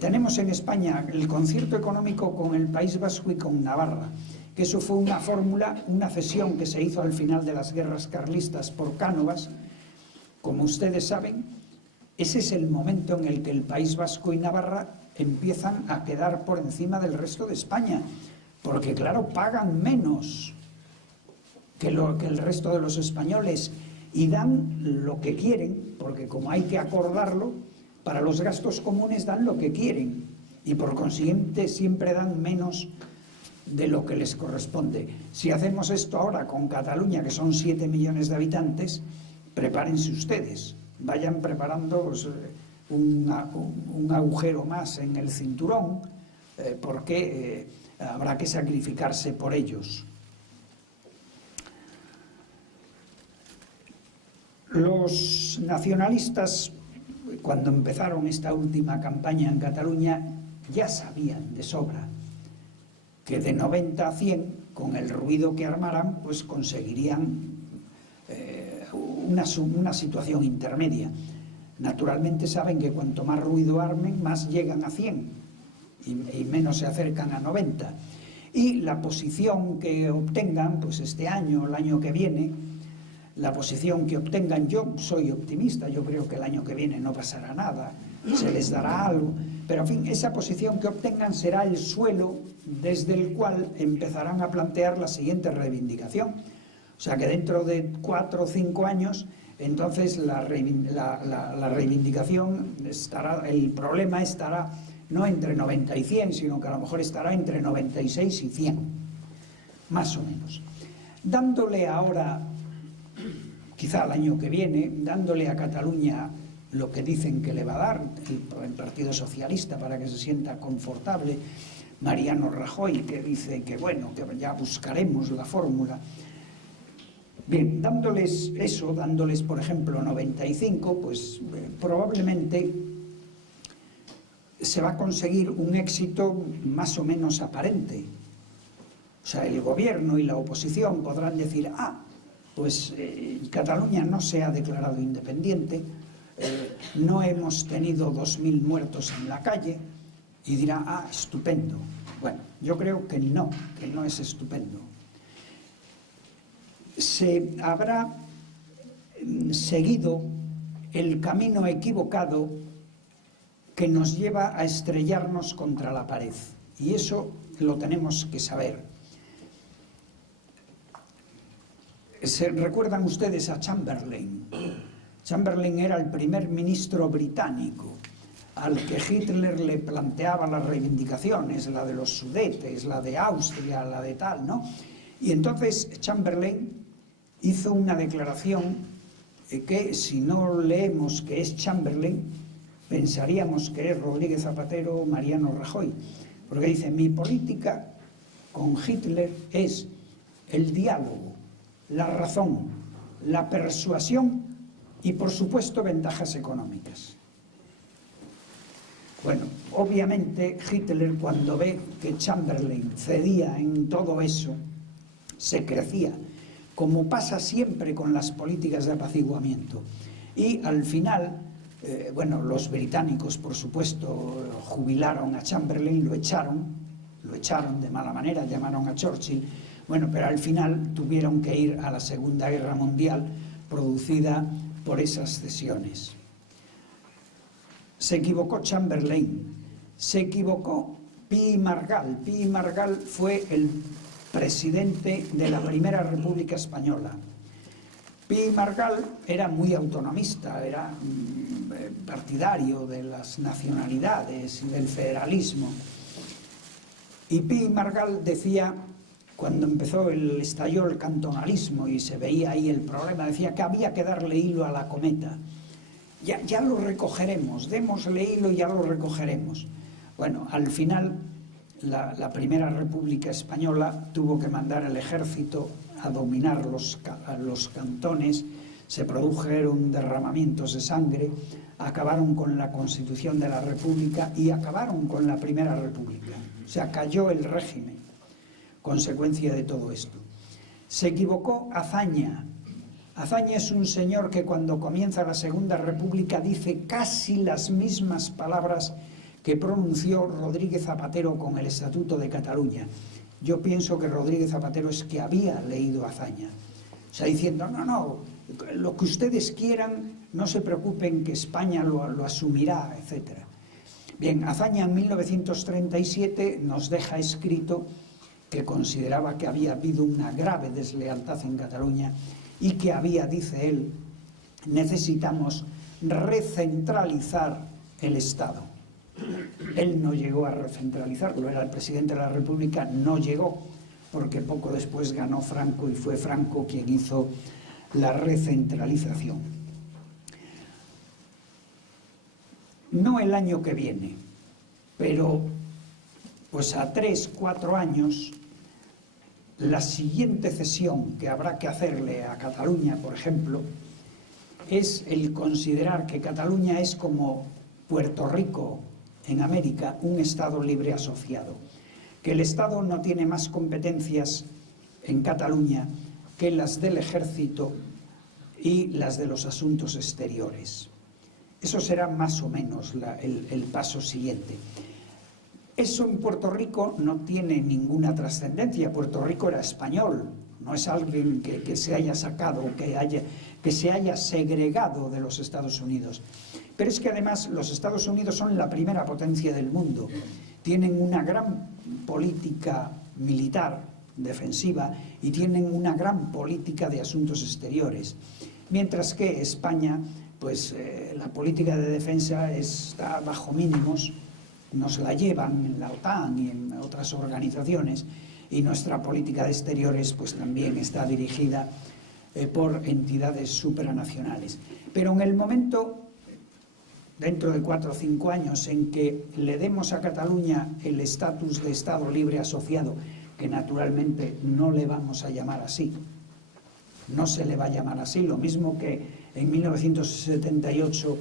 Tenemos en España el concierto económico con el País Vasco y con Navarra, que eso fue una fórmula, una cesión que se hizo al final de las guerras carlistas por Cánovas. Como ustedes saben, ese es el momento en el que el País Vasco y Navarra empiezan a quedar por encima del resto de España, porque claro, pagan menos que el resto de los españoles y dan lo que quieren, porque como hay que acordarlo, para los gastos comunes dan lo que quieren y por consiguiente siempre dan menos de lo que les corresponde. Si hacemos esto ahora con Cataluña, que son 7 millones de habitantes, prepárense ustedes, vayan preparando pues, un agujero más en el cinturón, porque habrá que sacrificarse por ellos. Los nacionalistas, cuando empezaron esta última campaña en Cataluña, ya sabían de sobra que de 90 a 100, con el ruido que armaran, pues conseguirían una situación intermedia. Naturalmente saben que cuanto más ruido armen, más llegan a 100 y menos se acercan a 90. Y la posición que obtengan, pues este año, el año que viene, la posición que obtengan, yo soy optimista, yo creo que el año que viene no pasará nada, se les dará algo, pero en fin, esa posición que obtengan será el suelo desde el cual empezarán a plantear la siguiente reivindicación. O sea que dentro de 4 o 5 años, entonces la reivindicación estará, el problema estará no entre 90 y 100, sino que a lo mejor estará entre 96 y 100, más o menos. Dándole ahora, quizá el año que viene, dándole a Cataluña lo que dicen que le va a dar el Partido Socialista para que se sienta confortable, Mariano Rajoy, que dice que bueno, que ya buscaremos la fórmula. Bien, dándoles eso, dándoles por ejemplo 95, pues probablemente se va a conseguir un éxito más o menos aparente. O sea, el gobierno y la oposición podrán decir, pues Cataluña no se ha declarado independiente, no hemos tenido 2000 muertos en la calle, y dirá, estupendo. Bueno, yo creo que no es estupendo. Se habrá seguido el camino equivocado que nos lleva a estrellarnos contra la pared, y eso lo tenemos que saber. ¿Recuerdan ustedes a Chamberlain? Chamberlain era el primer ministro británico al que Hitler le planteaba las reivindicaciones, la de los Sudetes, la de Austria, la de tal, ¿no? Y entonces Chamberlain hizo una declaración que, si no leemos que es Chamberlain, pensaríamos que es Rodríguez Zapatero o Mariano Rajoy, porque dice, mi política con Hitler es el diálogo, la razón, la persuasión y, por supuesto, ventajas económicas. Bueno, obviamente Hitler, cuando ve que Chamberlain cedía en todo eso, se crecía, como pasa siempre con las políticas de apaciguamiento. Y al final, bueno, los británicos, por supuesto, jubilaron a Chamberlain, lo echaron de mala manera, llamaron a Churchill. Bueno, pero al final tuvieron que ir a la Segunda Guerra Mundial producida por esas cesiones. Se equivocó Chamberlain, se equivocó Pi Margall. Pi Margall fue el presidente de la Primera República Española. Pi Margall era muy autonomista, era partidario de las nacionalidades y del federalismo. Y Pi Margall decía, cuando estalló el cantonalismo y se veía ahí el problema, decía que había que darle hilo a la cometa. Ya lo recogeremos, démosle hilo y ya lo recogeremos. Bueno, al final la Primera República Española tuvo que mandar el ejército a dominar los cantones, se produjeron derramamientos de sangre, acabaron con la Constitución de la República y acabaron con la Primera República. O sea, cayó el régimen, consecuencia de todo esto. Se equivocó Azaña. Azaña es un señor que cuando comienza la Segunda República dice casi las mismas palabras que pronunció Rodríguez Zapatero con el Estatuto de Cataluña. Yo pienso que Rodríguez Zapatero es que había leído Azaña. O sea, diciendo, no, lo que ustedes quieran, no se preocupen que España lo asumirá, etc. Bien, Azaña en 1937 nos deja escrito que consideraba que había habido una grave deslealtad en Cataluña y que había, dice él, necesitamos recentralizar el Estado. Él no llegó a recentralizarlo, era el presidente de la República, no llegó, porque poco después ganó Franco y fue Franco quien hizo la recentralización. No el año que viene, pero pues a 3 o 4 años, la siguiente cesión que habrá que hacerle a Cataluña, por ejemplo, es el considerar que Cataluña es como Puerto Rico en América, un Estado libre asociado, que el Estado no tiene más competencias en Cataluña que las del ejército y las de los asuntos exteriores. Eso será más o menos el paso siguiente. Eso en Puerto Rico no tiene ninguna trascendencia. Puerto Rico era español, no es alguien que se haya sacado, que se haya segregado de los Estados Unidos. Pero es que además los Estados Unidos son la primera potencia del mundo. Tienen una gran política militar defensiva y tienen una gran política de asuntos exteriores. Mientras que España, pues la política de defensa está bajo mínimos, nos la llevan en la OTAN y en otras organizaciones, y nuestra política de exteriores pues también está dirigida por entidades supranacionales. Pero en el momento, dentro de 4 o 5 años, en que le demos a Cataluña el estatus de Estado libre asociado, que naturalmente no le vamos a llamar así, no se le va a llamar así, lo mismo que en 1978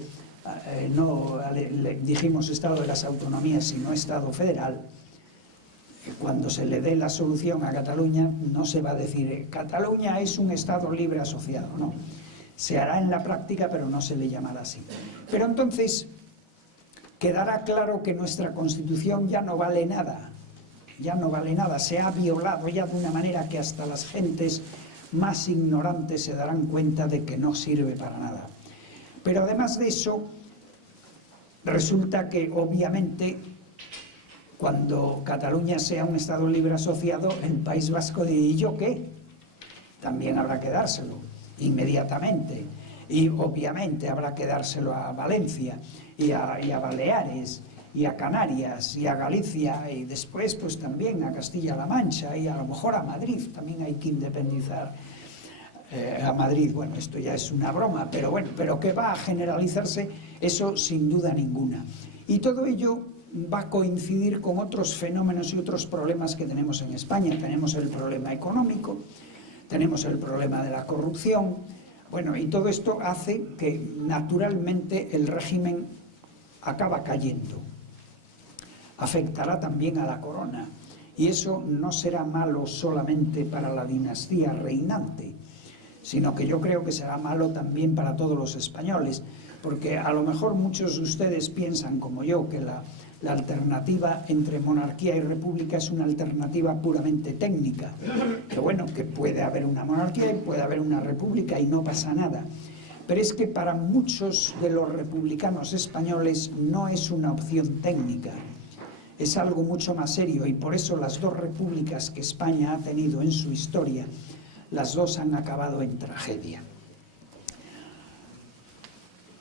no le dijimos Estado de las Autonomías, sino Estado federal. Cuando se le dé la solución a Cataluña, no se va a decir Cataluña es un Estado libre asociado, no. Se hará en la práctica, pero no se le llamará así. Pero entonces quedará claro que nuestra Constitución ya no vale nada, se ha violado ya de una manera que hasta las gentes más ignorantes se darán cuenta de que no sirve para nada. Pero además de eso, resulta que obviamente cuando Cataluña sea un Estado libre asociado, el País Vasco dirá, ¿y yo qué? También habrá que dárselo inmediatamente, y obviamente habrá que dárselo a Valencia y a Baleares y a Canarias y a Galicia, y después pues también a Castilla-La Mancha y a lo mejor a Madrid. También hay que independizar a Madrid. Bueno, esto ya es una broma, pero bueno, pero que va a generalizarse, eso sin duda ninguna. Y todo ello va a coincidir con otros fenómenos y otros problemas que tenemos en España. Tenemos el problema económico, tenemos el problema de la corrupción, bueno, y todo esto hace que naturalmente el régimen acaba cayendo. Afectará también a la corona, y eso no será malo solamente para la dinastía reinante, sino que yo creo que será malo también para todos los españoles, porque a lo mejor muchos de ustedes piensan, como yo, que la alternativa entre monarquía y república es una alternativa puramente técnica. Que bueno, que puede haber una monarquía y puede haber una república y no pasa nada. Pero es que para muchos de los republicanos españoles no es una opción técnica, es algo mucho más serio, y por eso las 2 repúblicas que España ha tenido en su historia, las 2 han acabado en tragedia.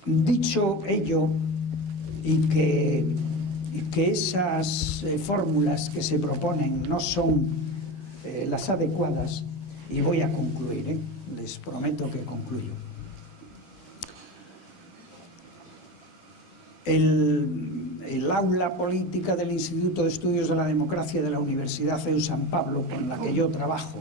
Dicho ello, y que esas fórmulas que se proponen no son las adecuadas, y voy a concluir, les prometo que concluyo. El aula política del Instituto de Estudios de la Democracia de la Universidad CEU San Pablo, con la que yo trabajo,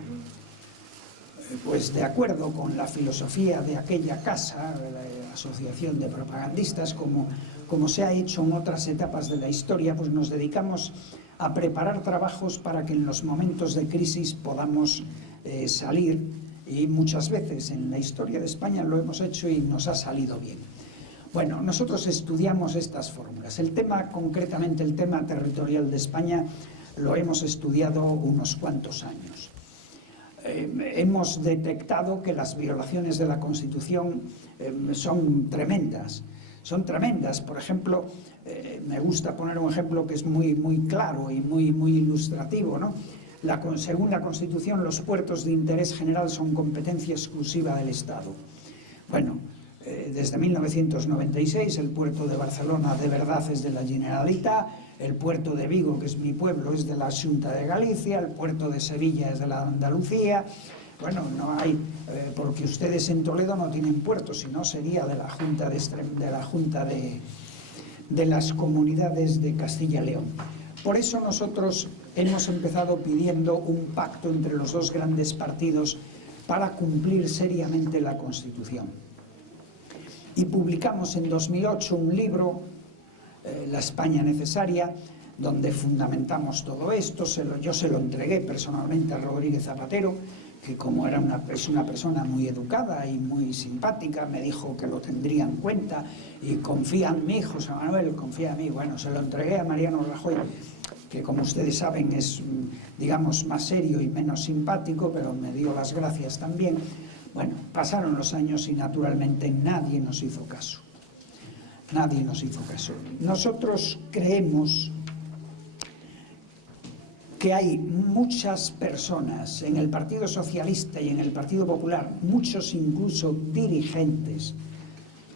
pues de acuerdo con la filosofía de aquella casa, de la Asociación de Propagandistas, como se ha hecho en otras etapas de la historia, pues nos dedicamos a preparar trabajos para que en los momentos de crisis podamos salir, y muchas veces en la historia de España lo hemos hecho y nos ha salido bien. Bueno, nosotros estudiamos estas fórmulas. El tema, concretamente el tema territorial de España, lo hemos estudiado unos cuantos años. Hemos detectado que las violaciones de la Constitución son tremendas. Son tremendas. Por ejemplo, me gusta poner un ejemplo que es muy claro y muy ilustrativo, ¿no? Según la Constitución, los puertos de interés general son competencia exclusiva del Estado. Bueno, desde 1996 el puerto de Barcelona de verdad es de la Generalitat, el puerto de Vigo, que es mi pueblo, es de la Xunta de Galicia, el puerto de Sevilla es de la Andalucía. Bueno, no hay, porque ustedes en Toledo no tienen puerto, sino sería de la Junta de las Comunidades de Castilla y León. Por eso nosotros hemos empezado pidiendo un pacto entre los dos grandes partidos para cumplir seriamente la Constitución. Y publicamos en 2008 un libro, La España Necesaria, donde fundamentamos todo esto. Yo se lo entregué personalmente a Rodríguez Zapatero, que como es una persona muy educada y muy simpática, me dijo que lo tendría en cuenta y confía en mí, José Manuel, confía en mí. Bueno, se lo entregué a Mariano Rajoy, que como ustedes saben es, digamos, más serio y menos simpático, pero me dio las gracias también. Bueno, pasaron los años y naturalmente nadie nos hizo caso. Nadie nos hizo caso. Nosotros creemos que hay muchas personas en el Partido Socialista y en el Partido Popular, muchos incluso dirigentes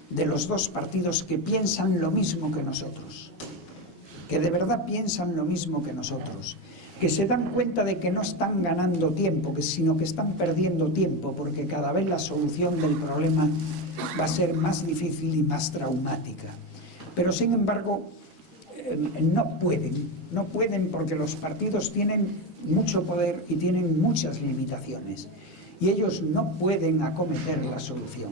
de los dos partidos que piensan lo mismo que nosotros, que de verdad piensan lo mismo que nosotros, que se dan cuenta de que no están ganando tiempo, sino que están perdiendo tiempo, porque cada vez la solución del problema va a ser más difícil y más traumática. Pero sin embargo, no pueden porque los partidos tienen mucho poder y tienen muchas limitaciones y ellos no pueden acometer la solución.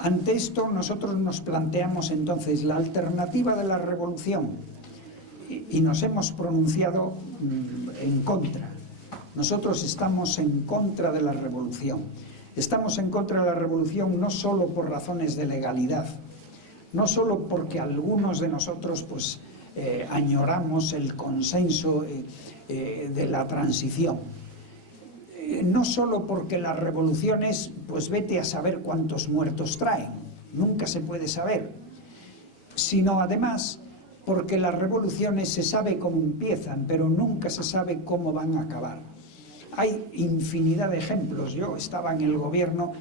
Ante esto nosotros nos planteamos entonces la alternativa de la revolución y nos hemos pronunciado en contra. Nosotros estamos en contra de la revolución. Estamos en contra de la revolución no solo por razones de legalidad, no solo porque algunos de nosotros pues, añoramos el consenso de la transición, no solo porque las revoluciones, pues vete a saber cuántos muertos traen, nunca se puede saber, sino además porque las revoluciones se sabe cómo empiezan, pero nunca se sabe cómo van a acabar. Hay infinidad de ejemplos. Yo estaba en el gobierno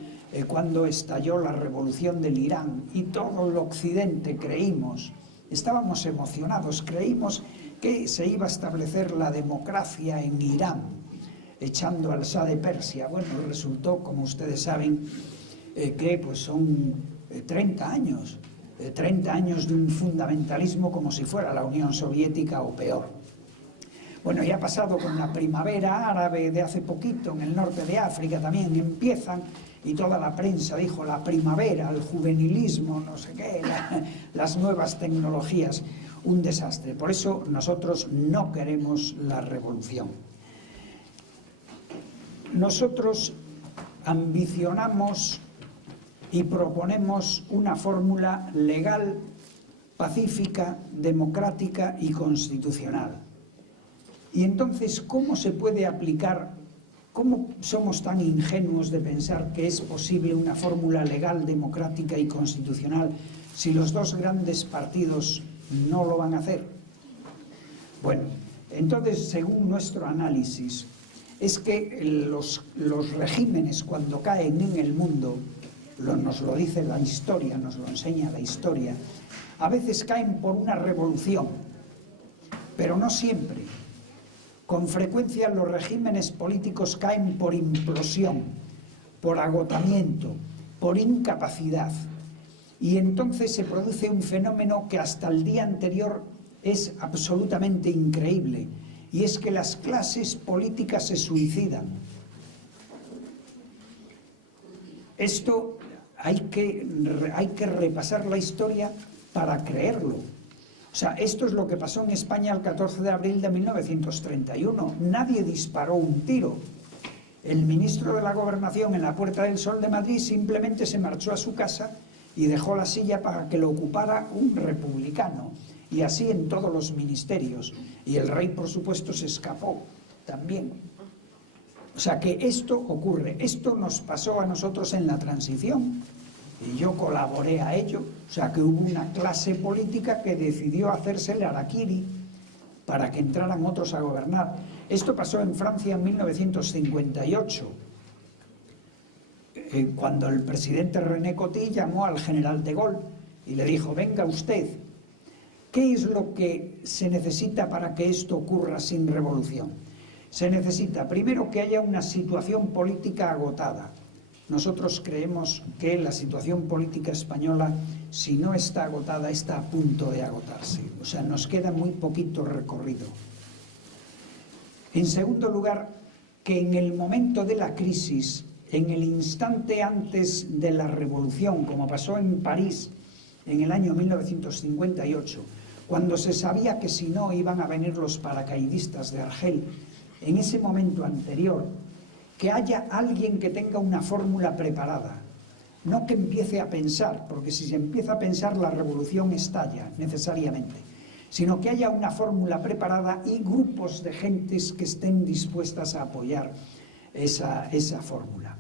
cuando estalló la revolución del Irán y todo el occidente creímos, estábamos emocionados, creímos que se iba a establecer la democracia en Irán, echando al Shah de Persia. Bueno, resultó, como ustedes saben, que pues son 30 años de un fundamentalismo como si fuera la Unión Soviética o peor. Bueno, ya ha pasado con la primavera árabe de hace poquito, en el norte de África también empiezan, y toda la prensa dijo la primavera, el juvenilismo, no sé qué, las nuevas tecnologías, un desastre. Por eso nosotros no queremos la revolución. Nosotros ambicionamos y proponemos una fórmula legal, pacífica, democrática y constitucional. Y entonces, ¿cómo se puede aplicar? ¿Cómo somos tan ingenuos de pensar que es posible una fórmula legal, democrática y constitucional si los dos grandes partidos no lo van a hacer? Bueno, entonces, según nuestro análisis, es que los regímenes cuando caen en el mundo, nos lo dice la historia, nos lo enseña la historia, a veces caen por una revolución, pero no siempre. Con frecuencia los regímenes políticos caen por implosión, por agotamiento, por incapacidad. Y entonces se produce un fenómeno que hasta el día anterior es absolutamente increíble, y es que las clases políticas se suicidan. Esto hay que repasar la historia para creerlo. O sea, esto es lo que pasó en España el 14 de abril de 1931. Nadie disparó un tiro. El ministro de la Gobernación en la Puerta del Sol de Madrid simplemente se marchó a su casa y dejó la silla para que lo ocupara un republicano. Y así en todos los ministerios. Y el rey, por supuesto, se escapó también. O sea que esto ocurre. Esto nos pasó a nosotros en la transición. Y yo colaboré a ello, o sea que hubo una clase política que decidió hacerse el harakiri para que entraran otros a gobernar. Esto pasó en Francia en 1958. cuando el presidente René Coty llamó al general de Gaulle y le dijo: venga usted, ¿qué es lo que se necesita para que esto ocurra sin revolución? Se necesita primero que haya una situación política agotada. Nosotros creemos que la situación política española, si no está agotada, está a punto de agotarse. O sea, nos queda muy poquito recorrido. En segundo lugar, que en el momento de la crisis, en el instante antes de la revolución, como pasó en París en el año 1958, cuando se sabía que si no iban a venir los paracaidistas de Argel, en ese momento anterior, que haya alguien que tenga una fórmula preparada, no que empiece a pensar, porque si se empieza a pensar la revolución estalla necesariamente, sino que haya una fórmula preparada y grupos de gentes que estén dispuestas a apoyar esa fórmula.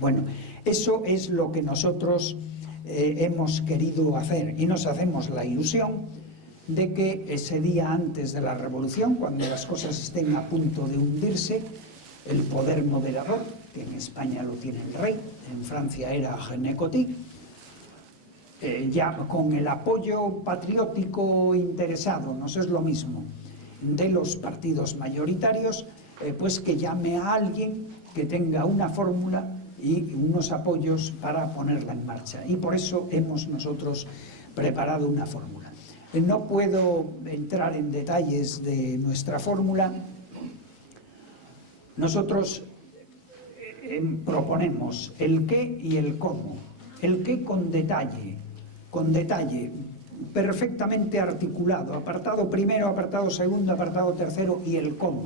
Bueno, eso es lo que nosotros hemos querido hacer, y nos hacemos la ilusión de que ese día antes de la revolución, cuando las cosas estén a punto de hundirse, el poder moderador, que en España lo tiene el rey, en Francia era René Coty, ya con el apoyo patriótico interesado, no es lo mismo, de los partidos mayoritarios, pues que llame a alguien que tenga una fórmula y unos apoyos para ponerla en marcha. Y por eso hemos nosotros preparado una fórmula. No puedo entrar en detalles de nuestra fórmula. Nosotros proponemos el qué y el cómo. El qué con detalle, perfectamente articulado, apartado primero, apartado segundo, apartado tercero, y el cómo.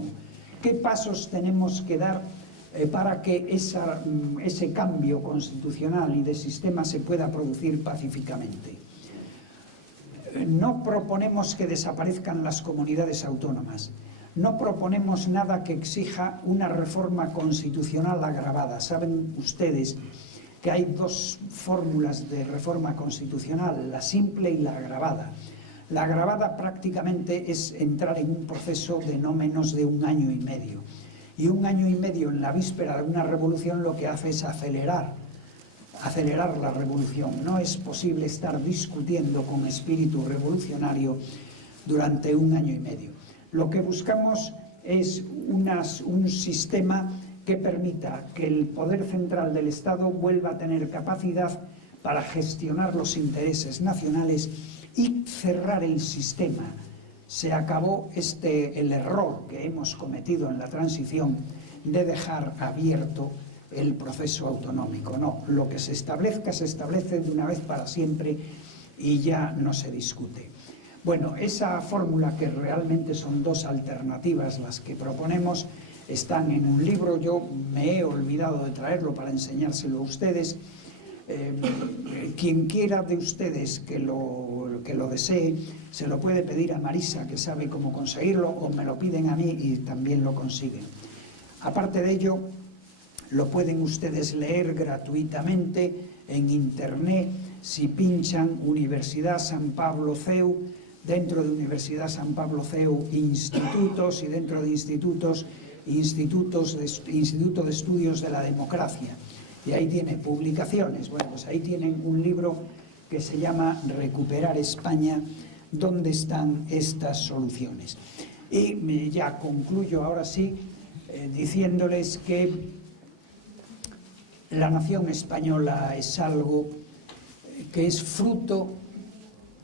¿Qué pasos tenemos que dar para que ese cambio constitucional y de sistema se pueda producir pacíficamente? No proponemos que desaparezcan las comunidades autónomas. No proponemos nada que exija una reforma constitucional agravada. Saben ustedes que hay dos fórmulas de reforma constitucional, la simple y la agravada. La agravada prácticamente es entrar en un proceso de no menos de 1 año y medio. Y 1 año y medio en la víspera de una revolución lo que hace es acelerar la revolución. No es posible estar discutiendo con espíritu revolucionario durante 1 año y medio. Lo que buscamos es un sistema que permita que el poder central del Estado vuelva a tener capacidad para gestionar los intereses nacionales y cerrar el sistema. Se acabó el error que hemos cometido en la transición de dejar abierto el proceso autonómico. No, lo que se establece de una vez para siempre y ya no se discute. Bueno, esa fórmula, que realmente son 2 alternativas las que proponemos, están en un libro. Yo me he olvidado de traerlo para enseñárselo a ustedes. Quien quiera de ustedes que lo desee, se lo puede pedir a Marisa, que sabe cómo conseguirlo, o me lo piden a mí y también lo consiguen. Aparte de ello, lo pueden ustedes leer gratuitamente en internet si pinchan Universidad San Pablo CEU, dentro de Universidad San Pablo CEU institutos, y dentro de institutos Instituto de Estudios de la Democracia. Y ahí tiene publicaciones. Bueno, pues ahí tienen un libro que se llama Recuperar España, donde están estas soluciones. Y ya concluyo ahora sí diciéndoles que la nación española es algo que es fruto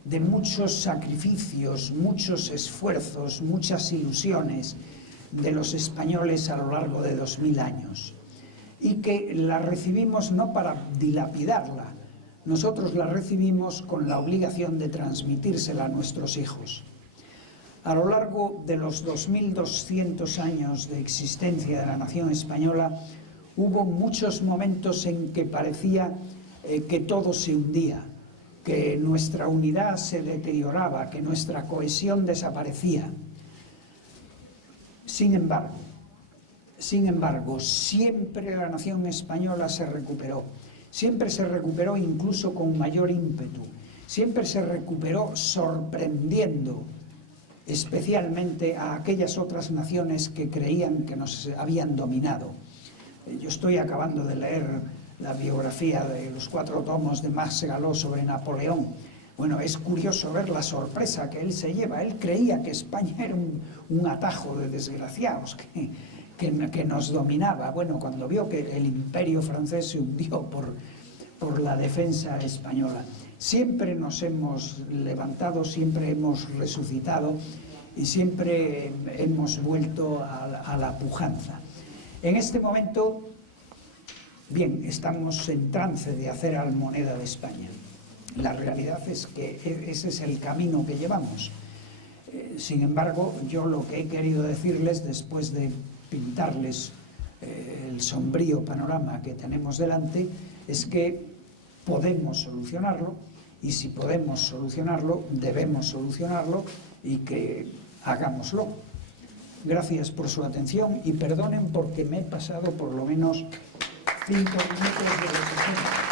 de muchos sacrificios, muchos esfuerzos, muchas ilusiones de los españoles a lo largo de 2000 años. Y que la recibimos no para dilapidarla, nosotros la recibimos con la obligación de transmitírsela a nuestros hijos. A lo largo de los 2200 años de existencia de la nación española, hubo muchos momentos en que parecía que todo se hundía, que nuestra unidad se deterioraba, que nuestra cohesión desaparecía. Sin embargo, siempre la nación española se recuperó. Siempre se recuperó incluso con mayor ímpetu. Siempre se recuperó sorprendiendo especialmente a aquellas otras naciones que creían que nos habían dominado. Yo estoy acabando de leer la biografía de los 4 tomos de Marx Galó sobre Napoleón. Bueno, es curioso ver la sorpresa que él se lleva. Él creía que España era un atajo de desgraciados que nos dominaba. Bueno, cuando vio que el imperio francés se hundió por la defensa española. Siempre nos hemos levantado, siempre hemos resucitado y siempre hemos vuelto a la pujanza. En este momento, bien, estamos en trance de hacer almoneda de España. La realidad es que ese es el camino que llevamos. Sin embargo, yo lo que he querido decirles, después de pintarles el sombrío panorama que tenemos delante, es que podemos solucionarlo, y si podemos solucionarlo, debemos solucionarlo, y que hagámoslo. Gracias por su atención y perdonen porque me he pasado por lo menos 5 minutos de la sesión.